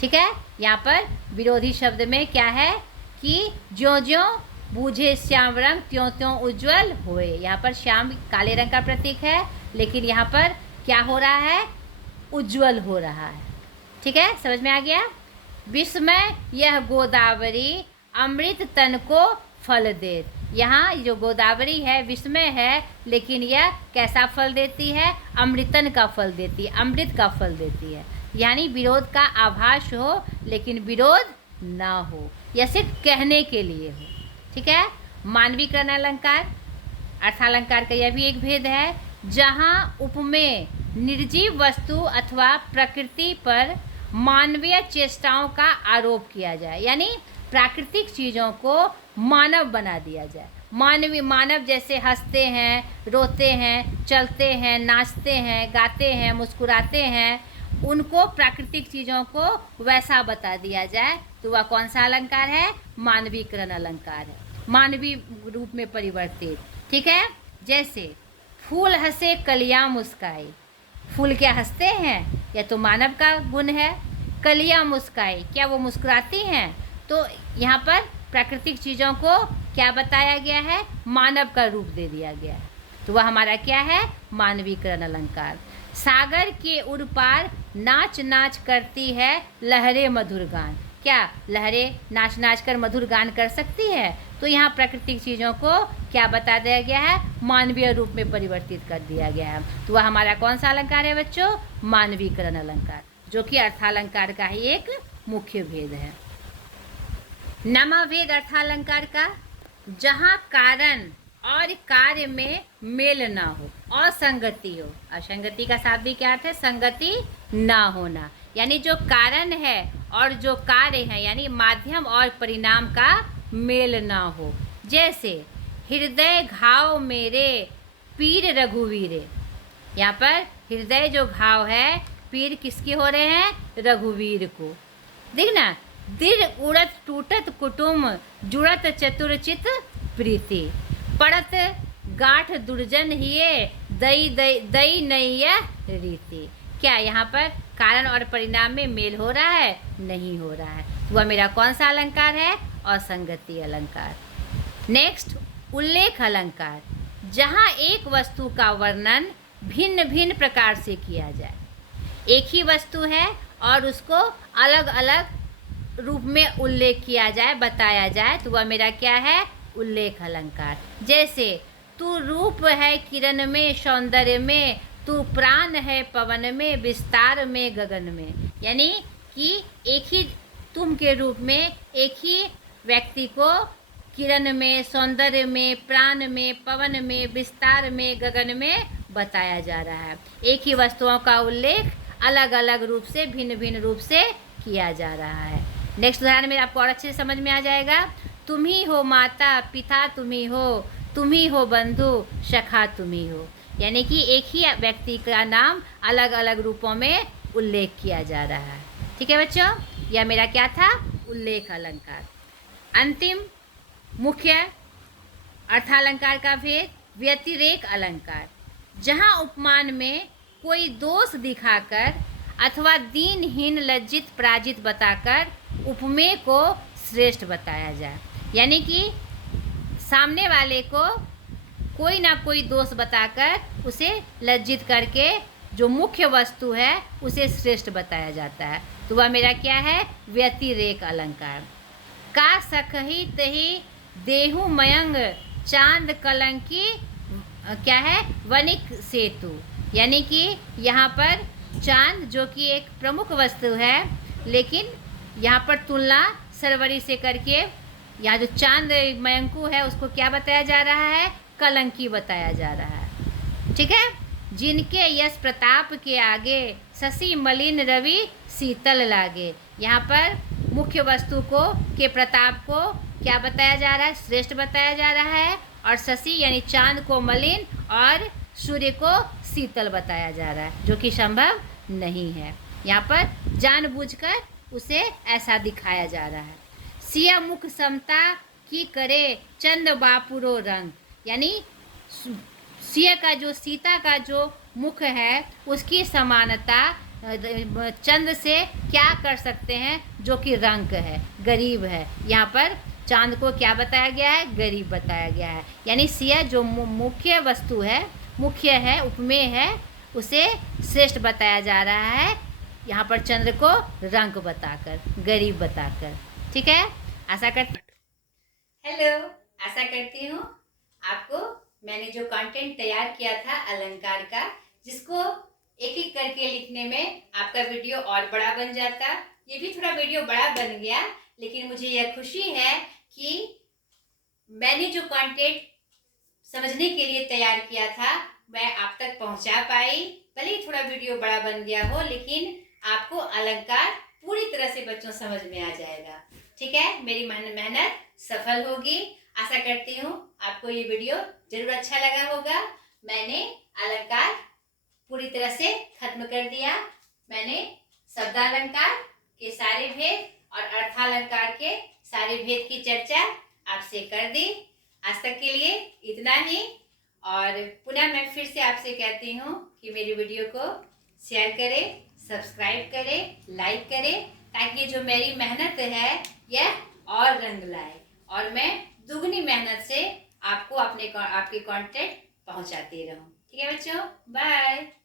ठीक है, यहाँ पर विरोधी शब्द में क्या है कि ज्यों ज्यों बूझे श्याम रंग त्यों त्यों उज्ज्वल होए। यहाँ पर श्याम काले रंग का प्रतीक है, लेकिन यहाँ पर क्या हो रहा है, उज्ज्वल हो रहा है। ठीक है, समझ में आ गया। विस्मय यह गोदावरी अमृत तन को फल दे। यहाँ जो गोदावरी है विस्मय है, लेकिन यह कैसा फल देती है, अमृतन का फल देती है, अमृत का फल देती है। यानी विरोध का आभास हो लेकिन विरोध ना हो, या सिर्फ कहने के लिए हो। ठीक है। मानवीकरण अलंकार, अर्थालंकार का यह भी एक भेद है, जहाँ उपमेय निर्जीव वस्तु अथवा प्रकृति पर मानवीय चेष्टाओं का आरोप किया जाए, यानी प्राकृतिक चीज़ों को मानव बना दिया जाए। मानव जैसे हंसते हैं, रोते हैं, चलते हैं, नाचते हैं, गाते हैं, मुस्कुराते हैं, उनको प्राकृतिक चीज़ों को वैसा बता दिया जाए तो वह कौन सा अलंकार है, मानवीकरण अलंकार है, मानवीय रूप में परिवर्तित। ठीक है। जैसे फूल हंसे कलियां मुस्काई, फूल क्या हंसते हैं, यह तो मानव का गुण है। कलियां मुस्काई, क्या वो मुस्कुराती हैं, तो यहाँ पर प्राकृतिक चीज़ों को क्या बताया गया है, मानव का रूप दे दिया गया है, तो वह हमारा क्या है, मानवीकरण अलंकार। सागर के उर पार नाच नाच करती है लहरें मधुर गान, क्या लहरें नाच नाच कर मधुर गान कर सकती है, तो यहाँ प्राकृतिक चीज़ों को क्या बता दिया गया है, मानवीय रूप में परिवर्तित कर दिया गया है, तो वह हमारा कौन सा अलंकार है बच्चों, मानवीकरण अलंकार, जो कि अर्थालंकार का ही एक मुख्य भेद है। नमा भेद अर्थालंकार का, जहाँ कारण और कार्य में मेल ना हो, असंगति हो। असंगति का शाब्दिक क्या अर्थ है, संगति ना होना, यानी जो कारण है और जो कार्य है, यानी माध्यम और परिणाम का मेल ना हो। जैसे हृदय घाव मेरे पीर रघुवीरे, यहाँ पर हृदय जो घाव है, पीर किसके हो रहे हैं, रघुवीर को। देखना, दिल उड़त टूटत कुटुम जुड़त चतुरचित प्रीति, पड़त गांठ दुर्जन हिये दई दई दई नैया रीति। क्या यहाँ पर कारण और परिणाम में मेल हो रहा है, नहीं हो रहा है, वह मेरा कौन सा अलंकार है, असंगति अलंकार। नेक्स्ट उल्लेख अलंकार, जहाँ एक वस्तु का वर्णन भिन्न भिन्न प्रकार से किया जाए, एक ही वस्तु है और उसको अलग अलग रूप में उल्लेख किया जाए, बताया जाए, तो वह मेरा क्या है, उल्लेख अलंकार। जैसे तू रूप है किरण में सौंदर्य में, तू प्राण है पवन में विस्तार में गगन में, यानी कि एक ही तुम के रूप में एक ही व्यक्ति को किरण में, सौंदर्य में, प्राण में, पवन में, विस्तार में, गगन में बताया जा रहा है। एक ही वस्तुओं का उल्लेख अलग अलग रूप से, भिन्न भिन्न रूप से किया जा रहा है। नेक्स्ट उदाहरण में आपको और अच्छे से समझ में आ जाएगा। तुम ही हो माता पिता, तुम ही हो बंधु सखा, तुम ही हो, यानी कि एक ही व्यक्ति का नाम अलग अलग रूपों में उल्लेख किया जा रहा है। ठीक है बच्चों, यह मेरा क्या था, उल्लेख अलंकार। अंतिम मुख्य अर्थालंकार का भेद, व्यतिरेक अलंकार, जहाँ उपमान में कोई दोष दिखाकर अथवा दीनहीन लज्जित पराजित बताकर उपमेय को श्रेष्ठ बताया जाए, यानी कि सामने वाले को कोई ना कोई दोष बताकर उसे लज्जित करके जो मुख्य वस्तु है उसे श्रेष्ठ बताया जाता है। तो वह मेरा क्या है? व्यतिरेक अलंकार। का सखही तही देहु मयंग चांद कलंकी क्या है? वनिक सेतु, यानी कि यहाँ पर चांद जो कि एक प्रमुख वस्तु है, लेकिन यहाँ पर तुलना सरवरी से करके यहाँ जो चांद मयंकु है उसको क्या बताया जा रहा है? कलंकी बताया जा रहा है। ठीक है। जिनके यश प्रताप के आगे शशि मलिन रवि शीतल लागे, यहाँ पर मुख्य वस्तु को के प्रताप को क्या बताया जा रहा है? श्रेष्ठ बताया जा रहा है। और शशि यानी चांद को मलिन और सूर्य को शीतल बताया जा रहा है, जो कि संभव नहीं है। यहाँ पर जानबूझकर उसे ऐसा दिखाया जा रहा है। सिया मुख समता की करे चंद बापुरो रंग, यानी सिया का जो सीता का जो मुख है उसकी समानता चंद से क्या कर सकते हैं? जो कि रंग है, गरीब है। यहाँ पर चांद को क्या बताया गया है? गरीब बताया गया है। यानी सिया जो मुख्य वस्तु है, मुख्य है, उपमेय है, उसे श्रेष्ठ बताया जा रहा है यहाँ पर चंद्र को रंग बताकर, गरीब बताकर। ठीक है। आशा करती हूँ आपको मैंने जो कंटेंट तैयार किया था अलंकार का, जिसको एक एक करके लिखने में आपका वीडियो और बड़ा बन जाता। ये भी थोड़ा वीडियो बड़ा बन गया, लेकिन मुझे यह खुशी है कि मैंने जो कंटेंट समझने के लिए तैयार किया था मैं आप तक पहुंचा पाई। भले ही थोड़ा वीडियो बड़ा बन गया हो, लेकिन आपको अलंकार पूरी तरह से बच्चों समझ में आ जाएगा। ठीक है। मेरी मेहनत सफल होगी। आशा करती हूँ आपको ये वीडियो जरूर अच्छा लगा होगा। मैंने अलंकार पूरी तरह से खत्म कर दिया। मैंने शब्दालंकार के सारे भेद और अर्थालंकार के सारे भेद की चर्चा आपसे कर दी। आज तक के लिए इतना ही। और पुनः मैं फिर से आपसे कहती हूँ कि मेरी वीडियो को शेयर करें, सब्सक्राइब करें, लाइक करें, ताकि जो मेरी मेहनत है यह और रंग लाए और मैं दुगनी मेहनत से आपको आपके कंटेंट पहुंचाती रहूं। ठीक है बच्चों, बाय।